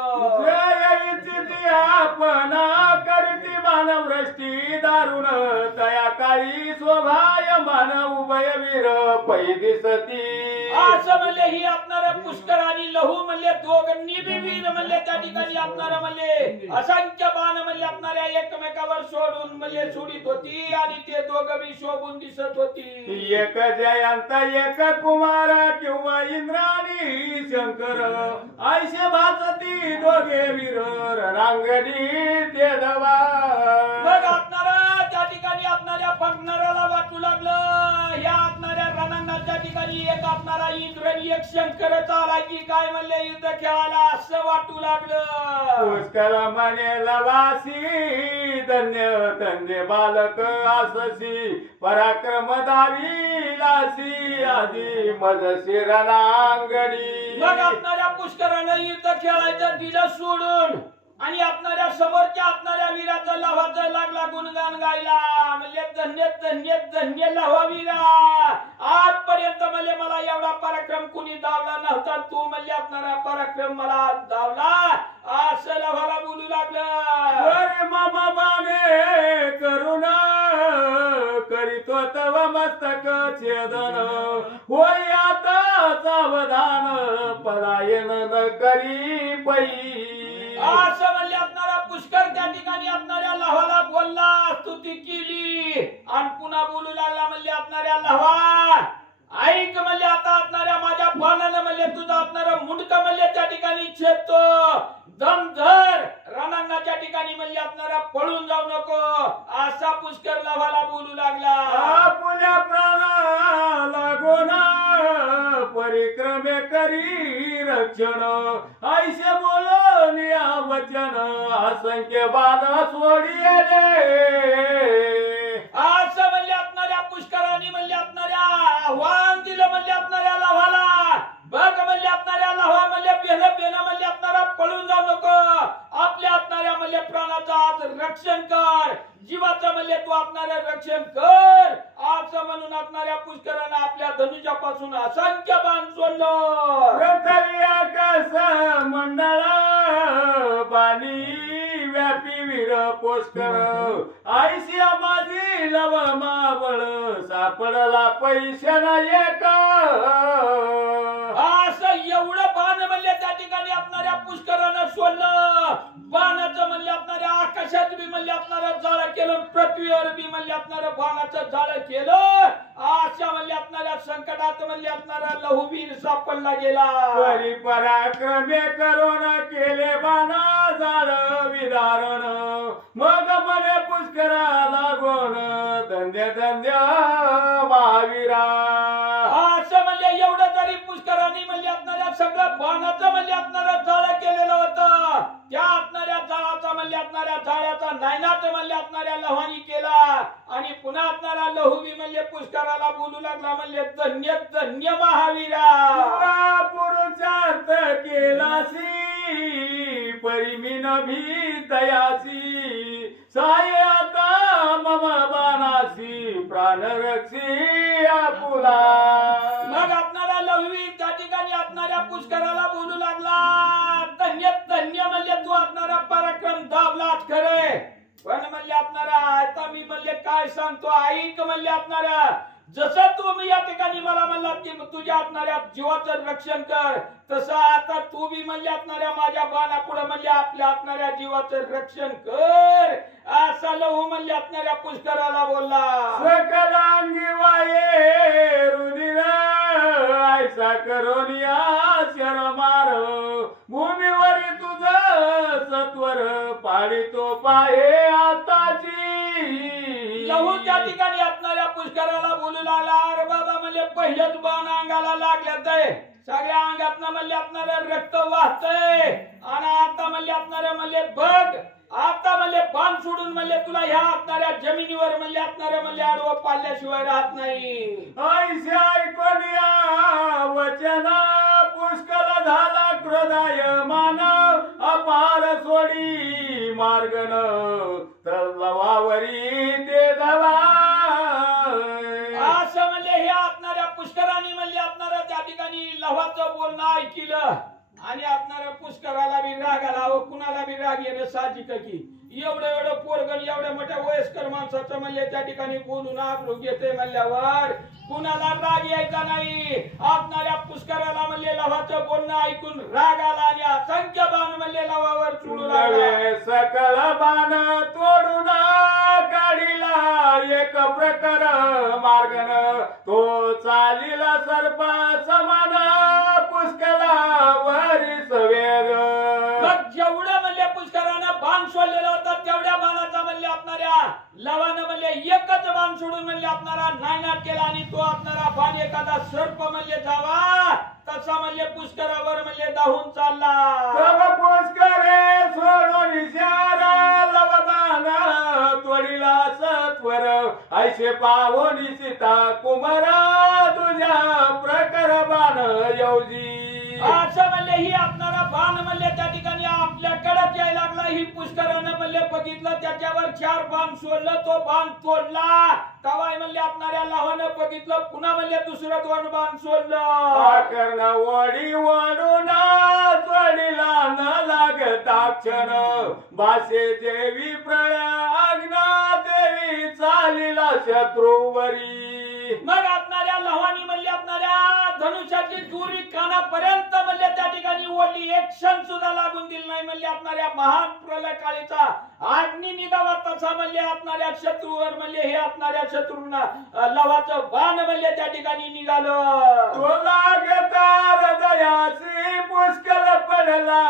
आपण करती मानवृष्टी दारुण तया काही शोभाय मान उभय वीर पै दिसती असं म्हणले ही आपणारा पुष्कर आणि लहू म्हणले दोघांनी बी वीर म्हणले त्या ठिकाणी आपणारा म्हणले असंख्य बाण म्हणले आपणाऱ्या एकमेकावर सोडून म्हणले सोडित होती आणि ते दोघं बी शोभून दिसत होती एक जयंत एक कुमार किंवा इंद्राणी शंकर आयशे भासती दोघे वीर रणांगणी ते दवा मग आपणारा त्या ठिकाणी आपणाऱ्या बघणाऱ्याला वाटू लागलं या आपणाऱ्या रणांगणाच्या ठिकाणी एक आपणारा इंद्र आणि एक शंकर चाला की काय म्हणले युद्ध खेळायला असं वाटू लागलं पुष्कर म्हणे लवासी धन्य धन्य बालक आससी पराक्रम दावी लासी आधी मजसी रणांगणी मग आपणाऱ्या पुष्करानं युद्ध खेळायचं दिलं सोडून आणि आपणाऱ्या समोरच्या आपणाऱ्या वीराचं लव्हाचं लागला गुणगान गायला म्हणजे धन्य धन्य धन्य लव्हा वीरा आजपर्यंत म्हणजे मला एवढा पराक्रम कुणी दावला नव्हता तू म्हणजे आपणारा पराक्रम मला दावला असं लव्हाला बोलू लागलं मामा माने करुणा करीतो तव मस्तक छेदन होय आता सावधान पलायन न करी पै असं म्हणले आपणारा पुष्कर त्या ठिकाणी आपणाऱ्या लव्हाला बोलला स्तुती केली आणि पुन्हा बोलू लागला म्हणले आपणाऱ्या लव्हा ऐक म्हणले आता आपणाऱ्या माझ्या बाणानं म्हणले तुझा आपणारा मुंडका म्हणले त्या ठिकाणी छेदतो दम धर रणांगणाच्या ठिकाणी म्हणले आपणारा पळून जाऊ नको असा पुष्कर लव्हाला बोलू लागला आपल्या प्राणा लागोना परिक्रमे करी रक्षण ऐसे बोलून या वचन असंख्य बाण सोडिले असं म्हणले आपणाऱ्या पुष्करांनी म्हणले आपणाऱ्या आव्हान दिलं म्हणले आपणाऱ्या लव्हाला बघ म्हणले आपणाऱ्या लव्हा म्हणले बेन म्हणले आपणारा पळून जाऊ नको आपल्या आपणाऱ्या म्हणले प्राणाचं आज रक्षण कर जीवाचं म्हणले तू आपणारे रक्षण कर असं म्हणून आपणाऱ्या पुष्करानं आपल्या धनुष्यापासून असंख्य बाण सोडलं पृथ्वी आकाश मंडळ बाणी व्यापी वीर पुष्कर आयशी माझी लव मावळ सापडला पैशाना एक असं एवढं बाण म्हणले त्या ठिकाणी आपणाऱ्या पुष्करानं सोडलं बाणाचं म्हणले आपणाऱ्या आकाशात बी म्हणले आपणारं जाळं केलं पृथ्वीवर बी म्हणले आपणारं बाणाचं जाळं केलं अशा म्हणले आपणाऱ्या संकटात म्हणले आपणारा लहुवीर सापडला गेला परी पराक्रमे करून केले बाणा जाळ विदारण मग म्हणे पुष्कर धन्य महावीरा. असं म्हणजे एवढं तरी पुष्करांनी म्हणजे असणाऱ्या सगळं बाणाचं म्हणजे असणारं जाळ केलेलं होतं. त्या असणाऱ्या जाळाचा म्हणजे असणाऱ्या जाळ्याचा नायनाट म्हणजे असणाऱ्या लहानी केला आणि पुन्हा असणारा लहू बी म्हणजे पुष्कराला बोलू लागला म्हणजे धन्य धन्य महावीरा. पुरुषार्थ केलासी परिमीन भीतयासी सायता मम बाणासी प्राण रक्षी आपुला. मग आपणारा लहवी त्या ठिकाणी असणाऱ्या पुष्कराला बोलू लागला धन्य धन्य म्हणजे तू असणारा पराक्रम दाबलाच खरे, पण म्हणजे असणारा आता मी म्हणजे काय सांगतो ऐक म्हणजे असणारा जसं तुम्ही या ठिकाणी मला म्हणलात की तुझ्या असणाऱ्या जीवाचं रक्षण कर, तसं आता तू बी म्हणजे असणाऱ्या माझ्या बाणापुढे म्हणजे आपल्या असणाऱ्या जीवाचं रक्षण कर असा लहू म्हणजे असणाऱ्या पुष्कराला बोलला. सकलांगी वाये रुधिर ऐसा करोनिया शर मार भूमीवरी तुझ सत्वर पाडितो पाहे आताची. लहू त्या ठिकाणी असणाऱ्या पुष्कराला बोलू लागला अरे बाबा म्हणजे पहिलेच बाण अंगाला लागल्यात आहे, सगळ्या अंगातनं म्हणजे असणारं रक्त वाहतंय आणि आता म्हणजे असणारं म्हणजे बघ आता म्हणजे बाण सोडून म्हणजे तुला ह्या असणाऱ्या जमिनीवर म्हणजे असणारं म्हणजे आडवं पाळल्याशिवाय राहत नाही. ऐसे ऐकोनिया वचन पुष्कळ झाला क्रोधाय मानव अपार सोडी मार्गन तलवावरी ते दवा. असं म्हणजे हे असणाऱ्या पुष्कराने म्हणजे असणारं त्या ठिकाणी लव्हाचं बोलणं ऐकलं आणि असणाऱ्या पुष्कराला बी राग आला व कुणाला बी राग येणं साहजिक की एवढं एवढं पोरगण एवढ्या मोठ्या वयस्कर माणसाचं म्हणजे त्या ठिकाणी बोलून आपलं घेते म्हणल्यावर कुणाला राग यायचा नाही. असणाऱ्या पुष्कराला म्हणजे लव्हाचं बोलणं ऐकून राग आला आणि असंख्य बाण म्हणजे लव्हावर चुडू लागले. सकल बाण तोडून काढिला एक प्रकार मार्गन तो चालीला सर्पा समान पुष्कला वरीस वेग. मग जेवढं म्हणजे पुष्करानं बाण सोडलेलं होतं तेवढ्या बाणाचा म्हणजे असणाऱ्या लवानं म्हणजे एकच बाण सोडून म्हणजे असणारा नायनाट केला आणि तो असणारा बाण एखादा सर्प म्हणजे जावा तसा म्हणजे पुष्करावर म्हणजे धावून चालला. तब पुष्करे सोडून इशारा लवबाना तोडिला सत्वर ऐसे पावोनी सीता कुमारा तुझ्या प्रकर बाण येऊजी. असं म्हणजे ही आपणारा बाण म्हणजे त्या ठिकाणी आपल्याकडे यायला लागला. ही पुष्करानं म्हणजे बघितलं त्याच्यावर 4 बाण सोडलं, तो बाण तोडला. तवाय म्हणजे आपणाऱ्या लहानं बघितलं पुन्हा म्हणजे दुसरं 2 बाण सोडलं. कर्ण वडी वडून चढिला न लागता क्षण बासे देवी प्रळय आज्ञा देवी चालिला शत्रूवरी. मग आपणाऱ्या लहानी म्हणजे आपणाऱ्या धनुष्याची दुरी कानापर्यंत म्हणजे त्या ठिकाणी ओढली, एक क्षण सुद्धा लागून दिली नाही. म्हणजे आपणाऱ्या महान प्रलय काळीचा अग्नी निघावा तसा म्हणजे आपणाऱ्या शत्रूवर म्हणजे हे आपणाऱ्या शत्रूंना लवाचं बाण म्हणजे त्या ठिकाणी निघालं. तो लागता हृदयासी पुष्कळ पडला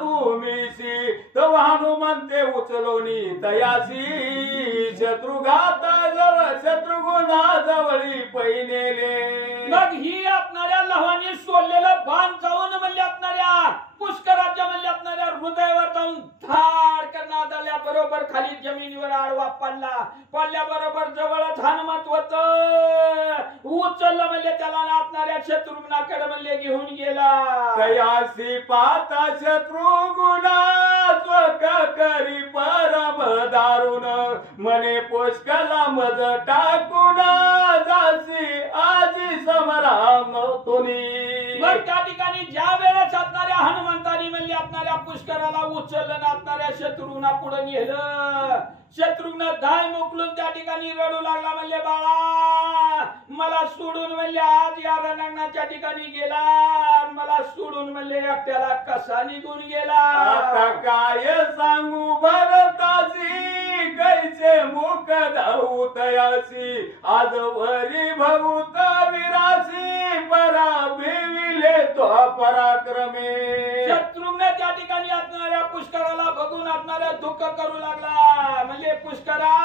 भूमीसी तो हनुमंते उचलोनी तयासी शत्रुघात जवळ शत्रुगुणा जवळी पैनेले. मग ही आपणाऱ्या लहानी सोडलेलं बाण जाऊन म्हणजे आपणाऱ्या पुष्कराच्या म्हणजे आपणाऱ्या हृदयावर जाऊन धाड करण्यात आल्या बरोबर खाली जमिनीवर आडवा पडला. पडल्या बरोबर जवळच हनुमंत होत उचललं म्हणजे त्याला आपणाऱ्या शत्रुघ्नाकडे म्हणजे घेऊन गेला. तयासी पाता शत्रुगुणा स्वक करी परम दारुण मने पुष्कला मज टाकून जासी आजी समराम तुनी. मग त्या ठिकाणी ज्या वेळेस असणाऱ्या हनुमंतानी म्हणजे आपणाऱ्या पुष्कराला उचललं ना आपणाऱ्या शत्रुघ्ना पुढे नेलं. शत्रुघ्न दाय मोकलून त्या ठिकाणी रडू लागला म्हणजे बाळा मला सोडून म्हणजे आज या रणांगणाच्या ठिकाणी गेला, मला सोडून म्हणजे एकट्याला कसा निघून गेला. आता काय सांगू भरतासी कैसे मुख धावू तयासी आज वरी भवूत विरासी परा भिविले तो पराक्रमे. शत्रुघ्न त्या ठिकाणी असणाऱ्या पुष्कराला बघून असणाऱ्या दुःख करू लागला. म्हणजे पुष्करा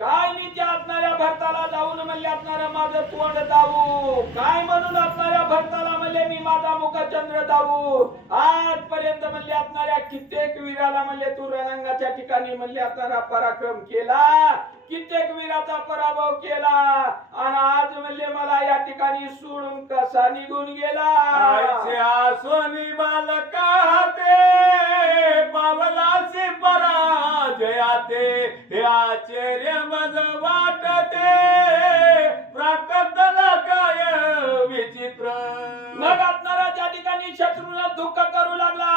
काय मी त्या आपणाऱ्या भरताला जाऊन म्हणले आपणारा माझं तोंड दावू, काय म्हणून आपणाऱ्या भरताला म्हणले मी माझा मुखचंद्र दावू. आजपर्यंत म्हणले आपणाऱ्या कित्येक वीराला म्हणले तू रणांगणाच्या ठिकाणी म्हणले आपणारा पराक्रम केला, कित्येक वीराचा पराभव केला, आणि आज म्हणले मला या ठिकाणी सोडून कसा निघून गेला. सोनी बालकाते पावलाचे पराजयाते हे आश्चर्य मज वाटते प्राकतला काय विचित्र. मग आपणारा त्या ठिकाणी शत्रूला दुःख करू लागला.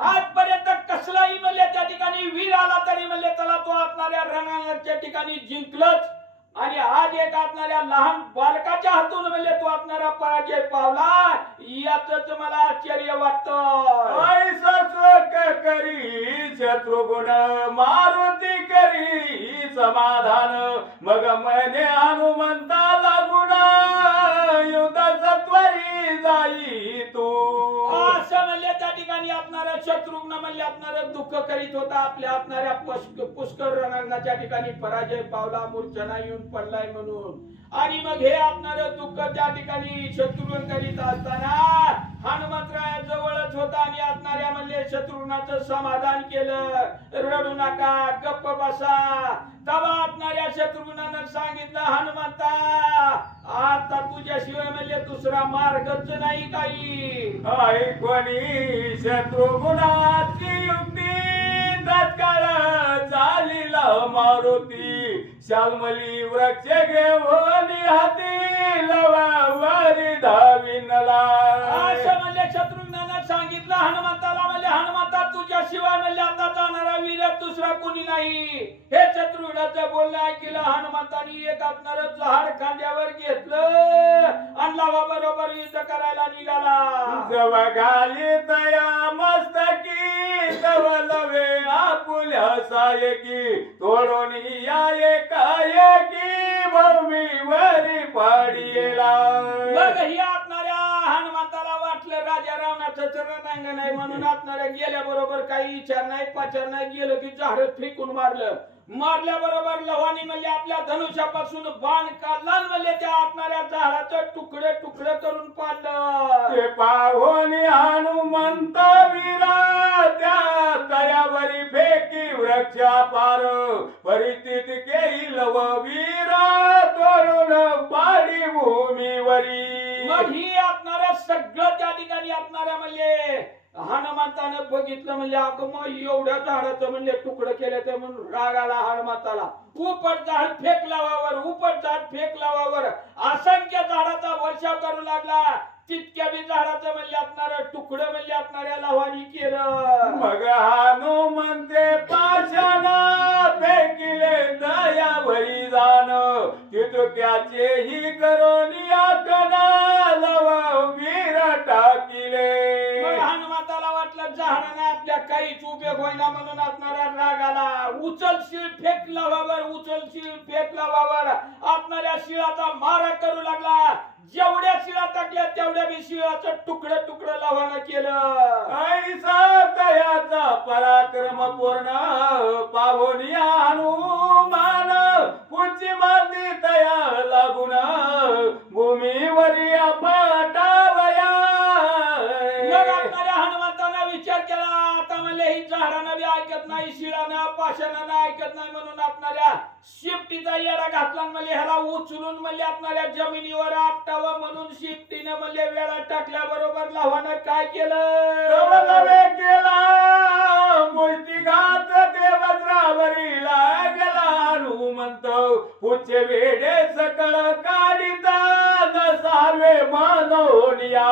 आजपर्यंत कसलाही म्हणले त्या ठिकाणी वीर आला तरी म्हणले त्याला तो आपणाऱ्या रणांगणाच्या ठिकाणी जिंकलच, आणि आज एक आपणाऱ्या लहान बालकाच्या हातून म्हणले तो आपणारा पराजय पावला, याच मला आश्चर्य वाटतं. ऐसा शोक करी शत्रुगुण मारुती करी समाधान मग मने हनुमंताला गुण युद्ध सत्वरी जाई तू. असं म्हणले त्या ठिकाणी आपणारा शत्रुघ्न म्हणले आपणारं दुःख करीत होता. आपल्या आपणाऱ्या पुष्कर रणांगणाच्या ठिकाणी पराजय पावला, मूर्छना येऊन पडलाय म्हणून. आणि मग हे आपणारं दुःख त्या ठिकाणी शत्रुघ्न करीत असताना हनुमंतराया जवळच होता, आणि आपणाऱ्या म्हणले शत्रुघ्नाचं समाधान केलं. रडू नका, गप्प बसा. तेव्हा आपणाऱ्या शत्रुघ्नानं सांगितलं, हनुमंता आता तुझ्याशिवाय म्हणले दुसरा मार्गच नाही काही. ऐकणी शत्रुगुणाची युक्ती तत्काळ चालीला मारुती शालमली वृक्ष घेऊन हाती लवावरी धाविनला. असं म्हणले शत्रुघ्नानं सांगितलं हनुमंताला, म्हणले हनुमंता तुझ्याशिवाय म्हणले आता जाणारा वीर दुसरा कोणी नाही. हे शत्रुघ्नाचं बोलणं ऐकलं हनुमंतानी एक आपणारं झाड खांद्यावर घेतलं आणि लावा बरोबर युद्ध करायला निघाला. जव घाली तया मस्तकी तव लवे आपुल्या सायकी तोडून याये कायकी भूमीवरी पाडियेला. मग ही आपणाऱ्या हनुमंताला वाटलं राजा रावणाचं रणांगण आहे म्हणून आपणाऱ्या गेल्या बरोबर काही विचार नाही पाचार नाही, गेलो की झाड फेकून मारलं. मारल्या बरोबर लवानी म्हणले आपल्या धनुष्यापासून बाण काढला, म्हणले त्या आपणाऱ्या झाडाचं तुकडे तुकडे करून पाडलं. ते पाहून हनुमंत वीरा त्या तयावरी फेकी वृक्षा पार परिस्थिती केईल व वीरा तोडून पाडी भूमीवरी. मग ही आपणाऱ्या सगळं त्या ठिकाणी आपणाऱ्या म्हणले हनुमंतानं बघितलं, म्हणजे अगं मग एवढ्या झाडाचं म्हणले तुकडं केलं ते म्हणून राग आला हनुमंताला. उपट झाड फेक लावावर, उपट झाड फेक लावावर असंख्य झाडाचा वर्षाव करू लागला. तितक्या बी झाडाचं म्हणले आपणारं तुकडं म्हणले आपणाऱ्या लवानी केलं. मग हनुमंते पाषाणा फेकिले दयावरी जाण तितक्याचे ही करून यातना लव वीर टाकिले. मग हनुमंताला वाटलं झाडाने आपल्या काहीच उपयोग होईना म्हणून आपणारा राग आला. उचलशील फेक लावावर, उचलशील फेक लावावर आपणाऱ्या शिळाचा मारा करू लागला. जेवढ्या शिळा टाकल्या तेवढ्या बी शिळाचं तुकडं तुकडं लावानं केलं. ऐसा तयाचा पराक्रम पूर्ण पाहून हनुमान पुढची बांधी तया लागून भूमीवरी पटावया. मग आपणाऱ्या हनुमंतानं विचार केला, आता म्हणले ही झाडानं बी ऐकत नाही, शिळानं पाषाणानं ऐकत नाही म्हणून आपणाऱ्या शिफ्टीचा येडा घातला. म्हणले ह्याला उचलून म्हणले आपणाऱ्या जमिनीवर आपटावं म्हणून शिफ्टीनं म्हणले वेळा टाकल्या बरोबर लव्हानं काय केलं, केला मूर्ती घात ते वज्रावरी लागला हनुमंत उच्च वेडे सकळ काढिता नसावे मनोनिया.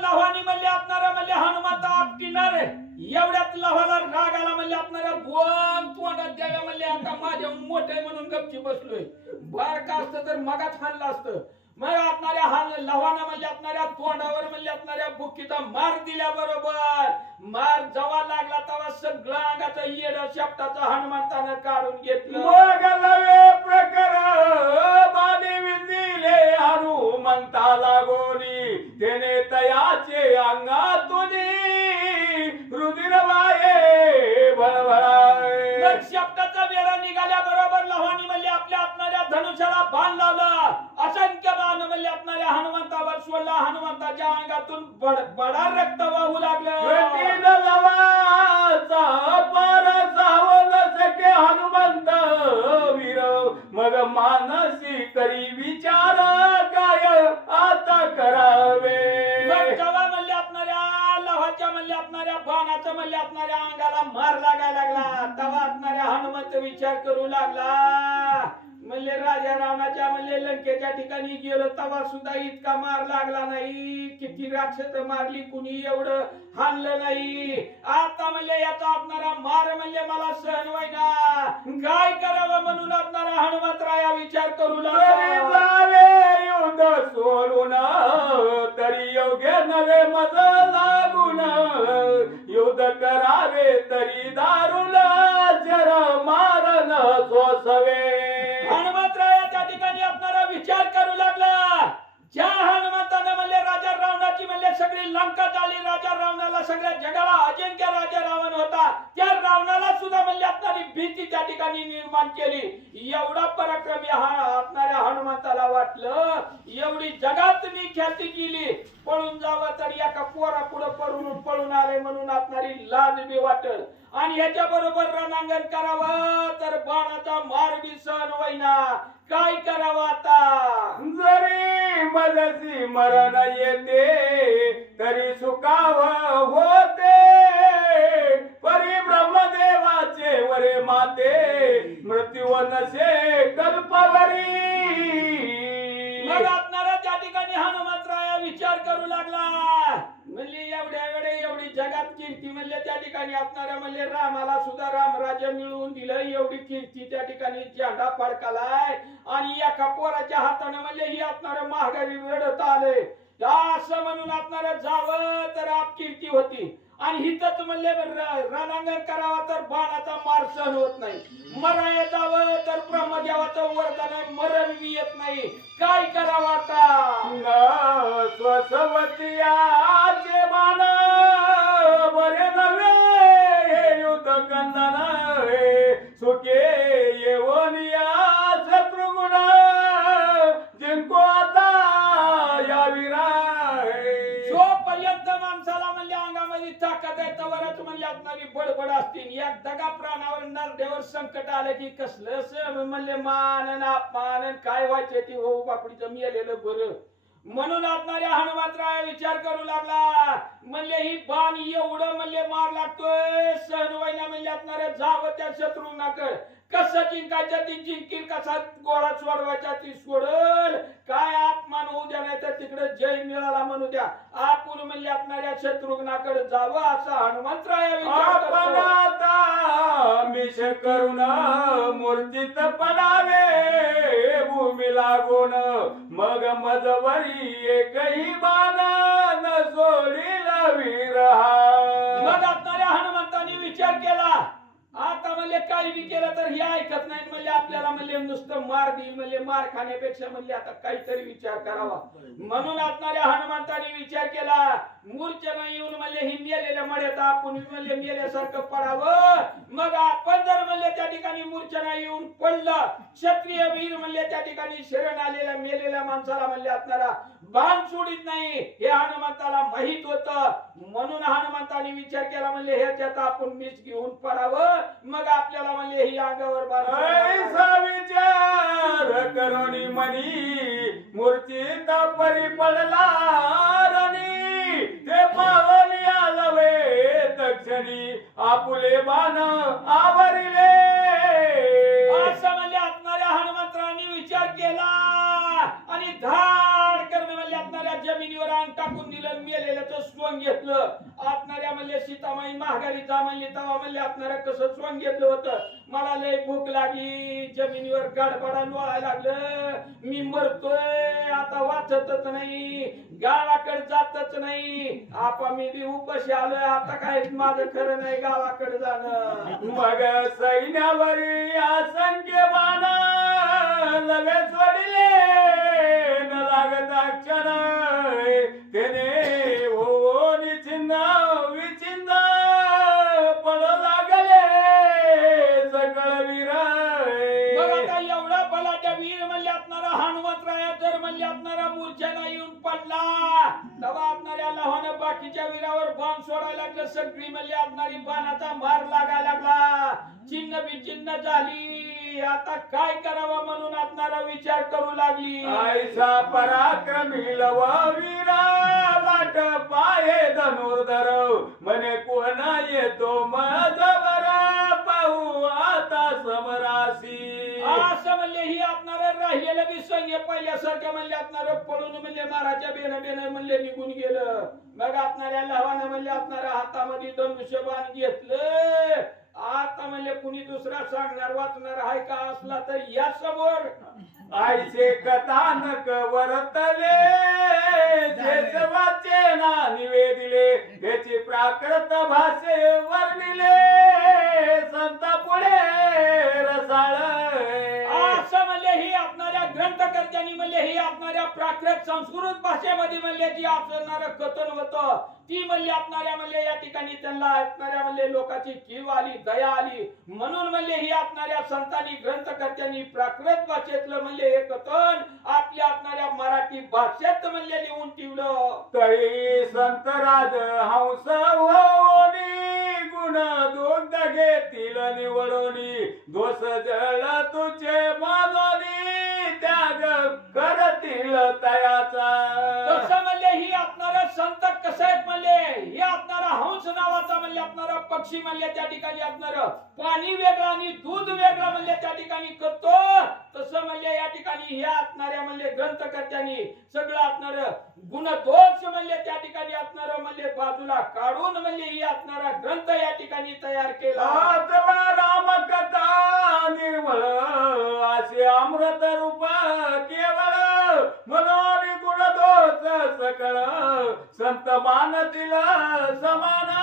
लव्हानी म्हणले आपणारा म्हणले हनुमंत आपटिणार एवढ्यात लव्हाला राग आला. म्हणले आपणारा दोन तोंडात द्याव्या म्हणले आता माझ्या मोठे म्हणून गपची बसलोय, बारका असतं तर मगाच हाणलं असतं. मग आपणाऱ्या लव्हाना म्हणजे आपणाऱ्या तोंडावर म्हणजे आपणाऱ्या बुक्कीचा मार दिल्या बरोबर मार जवा लागला तेव्हा सगळं अंगाचं येड शेपटाचं हनुमंतानं काढून घेतलं. बाणी विंदिले हनुमंताला गोनी त्याने तयाचे अंगातून रुधिर वाये भळभळाय. शेपटाचा वेळा निघाल्या बरोबर लव्हानी म्हणजे आपल्या हनुमंताच्या अंगातून बडा रक्त वाहू लागलं. कठीण लवाचा पार सावध सखे हनुमंत वीर मग मानसी करी विचार काय आता करावे. मग जेव्हा म्हणले असणाऱ्या लव्हाच्या म्हणले असणाऱ्या बाणाचं म्हणले असणाऱ्या अंगाला मार लागायला लागला, तेव्हा असणाऱ्या हनुमंत विचार करू लागला. म्हणले राजा रावणाच्या म्हणले लंकेच्या ठिकाणी गेलो तेव्हा सुद्धा इतका मार लागला नाही. किती राक्षस मारली कुणी एवढं हाणलं नाही. आता म्हणले याचा असणारा मार म्हणले मला सहन व्हायना. काय करावं म्हणून असणारा हनुमंतराया विचार करू लागला. युद्ध सोडून तरी योग्य नवे मज लागून युद्ध करावे तरी दारुण जर मारण सोसवे. हनुमंतराया त्या ठिकाणी असणारा विचार करू लागला. ज्या हनुमंताने म्हणले राजा रावणाची म्हणले सगळी लंका झाली, राजा रावणाला सगळ्या जगाला अजिंक्य राजा रावण होता, त्या रावणाला सुद्धा म्हणले असणारी भीती त्या ठिकाणी निर्माण केली. एवढा पराक्रमी असणाऱ्या हनुमंताला वाटलं एवढी जगात मी ख्याती केली, पळून जावं तर एका पोरा पुढे पळून आले म्हणून असणारी लाज बी वाटल आणि ह्याच्या बरोबर रणांगण करावं तर बाणाचा मार बी सहन होईना. काय करावं आता. जरी मजसी मरण येते तरी सुखाव होते परी ब्रह्मदेवाचे वरे माते मृत्यू नसे कल्पवरी. मग असणारा त्या ठिकाणी हनुमंतराया विचार करू लागला. म्हणले एवढ्या वेळे एवढी जगात कीर्ती म्हणले त्या ठिकाणी असणाऱ्या म्हणले रामाला सुद्धा रामराज्य मिळवून दिलं, एवढी कीर्ती त्या ठिकाणी झेंडा फडकालाय आणि एका पोराच्या हाताने म्हणले ही असणाऱ्या महागारी रडत आले. असं म्हणून असणाऱ्या जावं तर आप कीर्ती होती आणि हिथंच म्हणले रणांगण करावं तर बाणाचा मार सहन होत नाही, मराया जावं तर ब्रह्मदेवाचं वरदान आहे, मरण बी येत नाही. काय करावं आता. स्वसवतीयाचे बाण बरे नव्हे युद्ध कंदन सुखे येऊन या शत्रुगुण जिंको आता या वीरा. जोपर्यंत माणसाला म्हणले अंगामध्ये ताकद आहे तवरच म्हणले असणारी बडबड असतील. एक दगा प्राणावर नरदेवर संकट आलं की कसलं म्हणले मान अपमान काय व्हायचे ती हो बापडीचं मेलेलं बरं. म्हणून असणाऱ्या हनुमंतराया विचार करू लागला. म्हणले ही बाण एवढं म्हणले मार लागतोय सहन व्हायना. म्हणले असणाऱ्या जावं त्या शत्रुनाकडे कसं जिंकायचं ती जिंकील, कसा गोळा सोडवायचा ती सोडल, काय अपमान होऊ द्या नाही तर तिकडे जय मिळाला म्हणू द्या. आपण म्हणले असणाऱ्या शत्रुघ्नाकडे जावं असा हनुमंतराया विचार करतो. मिश करून मूर्तीत पडावे भूमी लागून मग मजवरी एकही बाण न सोडील विरहा. मग असणाऱ्या हनुमंताने विचार केला आता म्हणले काही बी केलं तर हे ऐकत नाही म्हणले आपल्याला म्हणले नुसतं मार देईल, म्हणले मार खाण्यापेक्षा म्हणले आता काहीतरी विचार करावा. म्हणून असणाऱ्या हनुमंताने विचार केला मूर्छेनं येऊन म्हणले ही मेलेल्या मड्यात आपण म्हणले मेल्यासारखं पडावं. मग आपण जर म्हणले त्या ठिकाणी मूर्छेनं येऊन पडलं क्षत्रिय वीर म्हणले त्या ठिकाणी शरण आलेल्या मेलेल्या माणसाला म्हणले असणारा बाण सोडित नाही हे हनुमंताला माहित होत. म्हणून हनुमंताने विचार केला म्हणले ह्याच्यात आपण मिस घेऊन पडावं मग आपल्याला म्हणले ही अंगावर ऐसा विचार करोनी मनी मूर्तीत परी पडला रणी ते पावली आलवे दक्षिणी आपुले बाण आवरिले. असं म्हणले असणाऱ्या हनुमंतरायांनी विचार केला आणि धाड करून म्हणले असणाऱ्या जमिनीवर अंग टाकून दिलं, मेलेल्याचं सोंग घेतलं. असणाऱ्या म्हणले सीतामाई माघारी जा म्हणले तेव्हा म्हणले असणाऱ्या कसं सोंग घेतलं होतं. मला लय भूक लागली, जमिनीवर गडबडा लोळायला लागलं, मी मरतोय आता वाचतच नाही, गावाकडे जातच नाही, आपा मी बी उपाशी आलोय, आता काय माझं खरं नाही गावाकडे जाणं. मग सैन्यावरी असंख्य बाण लवे सोडले न लागत अक्षर तेने हो निचिंद विचिंद पळ लागले सगळ वीर. बघा आता एवढा बलाढ्य वीर म्हणले असणारा हनुमंतराया जर म्हणले आपणारा मूर्छेला येऊन पडला तेव्हा आपणाऱ्या लहान बाकीच्या वीरावर बाण सोडायला लागलं. सगळी म्हणले आपणारी बाणाचा मार लागायला लागला. चिन्ह बिचिन्ह झाली. आता काय करावं म्हणून आपणारा विचार करू लागली. आईचा पराक्रमी लव वीरा वाट पाये धनुर्धर म्हणे कोण येतो मजवर पाहू आता समरासी. असं म्हणले ही आपणारा राहिलेलं बी सैन्य पहिल्यासारखं म्हणले आपणारा पळून म्हणले माराच्या बेन बेन म्हणले निघून गेलं. मग आपणाऱ्या लहान म्हणले आपणारा हातामध्ये धनुष्यबाण घेतलं. आता म्हणले कुणी दुसरा सांगणार वाचणार आहे का असला तर या समोर. आईचे कथानक वर्तले जेच वाचे ना निवेदिले त्याची प्राकृत भाषे वर्णिले संता पुढे रसाळ. असं म्हणले ही आपणाऱ्या ग्रंथकर्त्यांनी म्हणले ही आपणाऱ्या प्राकृत संस्कृत भाषेमध्ये म्हणले जी आपणारं कथन होतं ती म्हणले आपणाऱ्या म्हणले या ठिकाणी त्यांना ऐकणाऱ्या म्हणले लोकांची कीव आली दया आली म्हणून म्हणले ही आपणाऱ्या संतांनी ग्रंथकर्त्यांनी प्राकृत भाषेतलं म्हणले हे कथन आपल्या आपणाऱ्या मराठी भाषेत म्हणले लिहून ठेवलं. तरी संतराज हंस होनी गुण दुग्ध घेतील निवडोनी दोष जळ तुझे मानोनी त्याग करतील तयाचा. तसं म्हणले ही आपणारा संत कसं आहेत म्हणले हे आपणारा हंस नावाचा म्हणले आपणारा पक्षी म्हणले त्या ठिकाणी आपणारं पाणी वेगळं आणि दूध वेगळं म्हणले त्या ठिकाणी करतो. तसं म्हणले या ठिकाणी हे आपणाऱ्या म्हणले ग्रंथकर्त्यांनी सगळं आपणारं गुणदोष म्हणले त्या ठिकाणी आपणारं म्हणले बाजूला काढून म्हणले ही आपणारा ग्रंथ या ठिकाणी तयार केला. आत्मा रामकथा निर्मळ असे अमृत रूप केवळ मनोनी गुणदोष सकळ संत मानतील समान.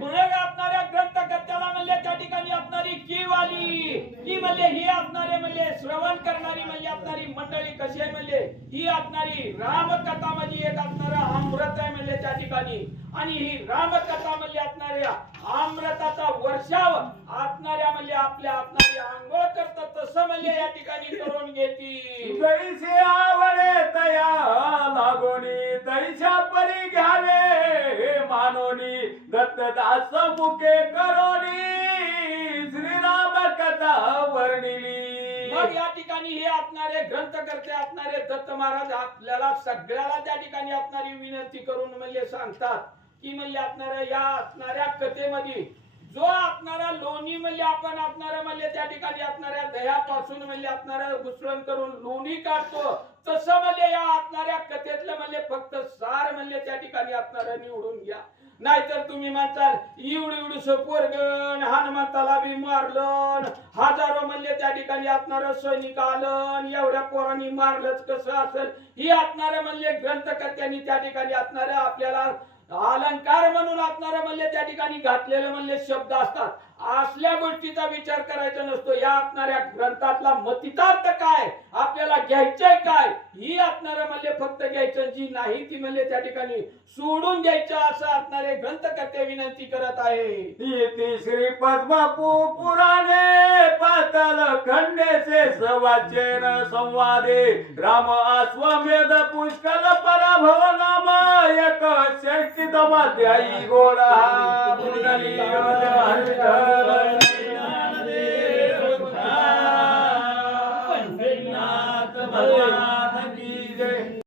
मग आपणाऱ्या ग्रंथकर्त्याला म्हणले त्या ठिकाणी आपणारी कीव आली की म्हणले ही आपणारे म्हणले श्रवण करणारी म्हणले आपणारी मंडळी कशी आहे म्हणले ही आपणारी रामकथा म्हणजे एक आपणारा अमृत आहे म्हणले त्या ठिकाणी. आणि ही रामकथा म्हणले आपणाऱ्या अमृताचा वर्षाव आपणाऱ्या म्हणले आपल्या आपणारी आंघोळ करतात तसं म्हणले या ठिकाणी करून घेती. जैसे आवडे तया लागोनी तैशा परी घ्यावे हे मानोनी दत्तदास मुखे करोनी श्रीराम कथा वर्णिली. मग या ठिकाणी हे आपणारे ग्रंथकर्ते आपणारे दत्त महाराज आपल्याला सगळ्याला त्या ठिकाणी आपणारी विनंती करून म्हणले सांगतात की म्हणले आपणाऱ्या या असणाऱ्या कथेमध्ये जो आपणारा लोणी म्हणले आपण आपणारा म्हणले त्या ठिकाणी आपणाऱ्या दह्यापासून म्हणले आपणारा घुसळण करून लोणी काढतो तसं म्हणले या आपणाऱ्या कथेतलं म्हणले फक्त सार म्हणले त्या ठिकाणी आपणारा निवडून घ्या. नाहीतर तुम्ही म्हणताल एवढं पोरगण हनुमंताला बी मारलं हजारो म्हणले त्या ठिकाणी आपणारं सैनिक आलं एवढ्या पोरांनी मारलंच कसं असेल ही आपणारे म्हणले ग्रंथकर्त्यांनी त्या ठिकाणी आपणारे आपल्याला अलंकार म्हणून आपणारे म्हणले त्या ठिकाणी घातलेले म्हणले शब्द असतात. असल्या गोष्टीचा विचार करायचा नसतो. या आपणाऱ्या ग्रंथातला मतितार्थ काय आपल्याला घ्यायचंय काय ही आपणारे म्हणले फक्त घ्यायचं जी नाही ती म्हणले त्या ठिकाणी सोडून द्यायचं असं आपणारे ग्रंथकर्ते विनंती करत आहे. इति श्री पद्मपु पुराणे पाताल खंडेसे सवाचेन संवादे राम अश्वमेध पुष्कल पराभव नाम एक शक्ती दमाध्यायी गोडा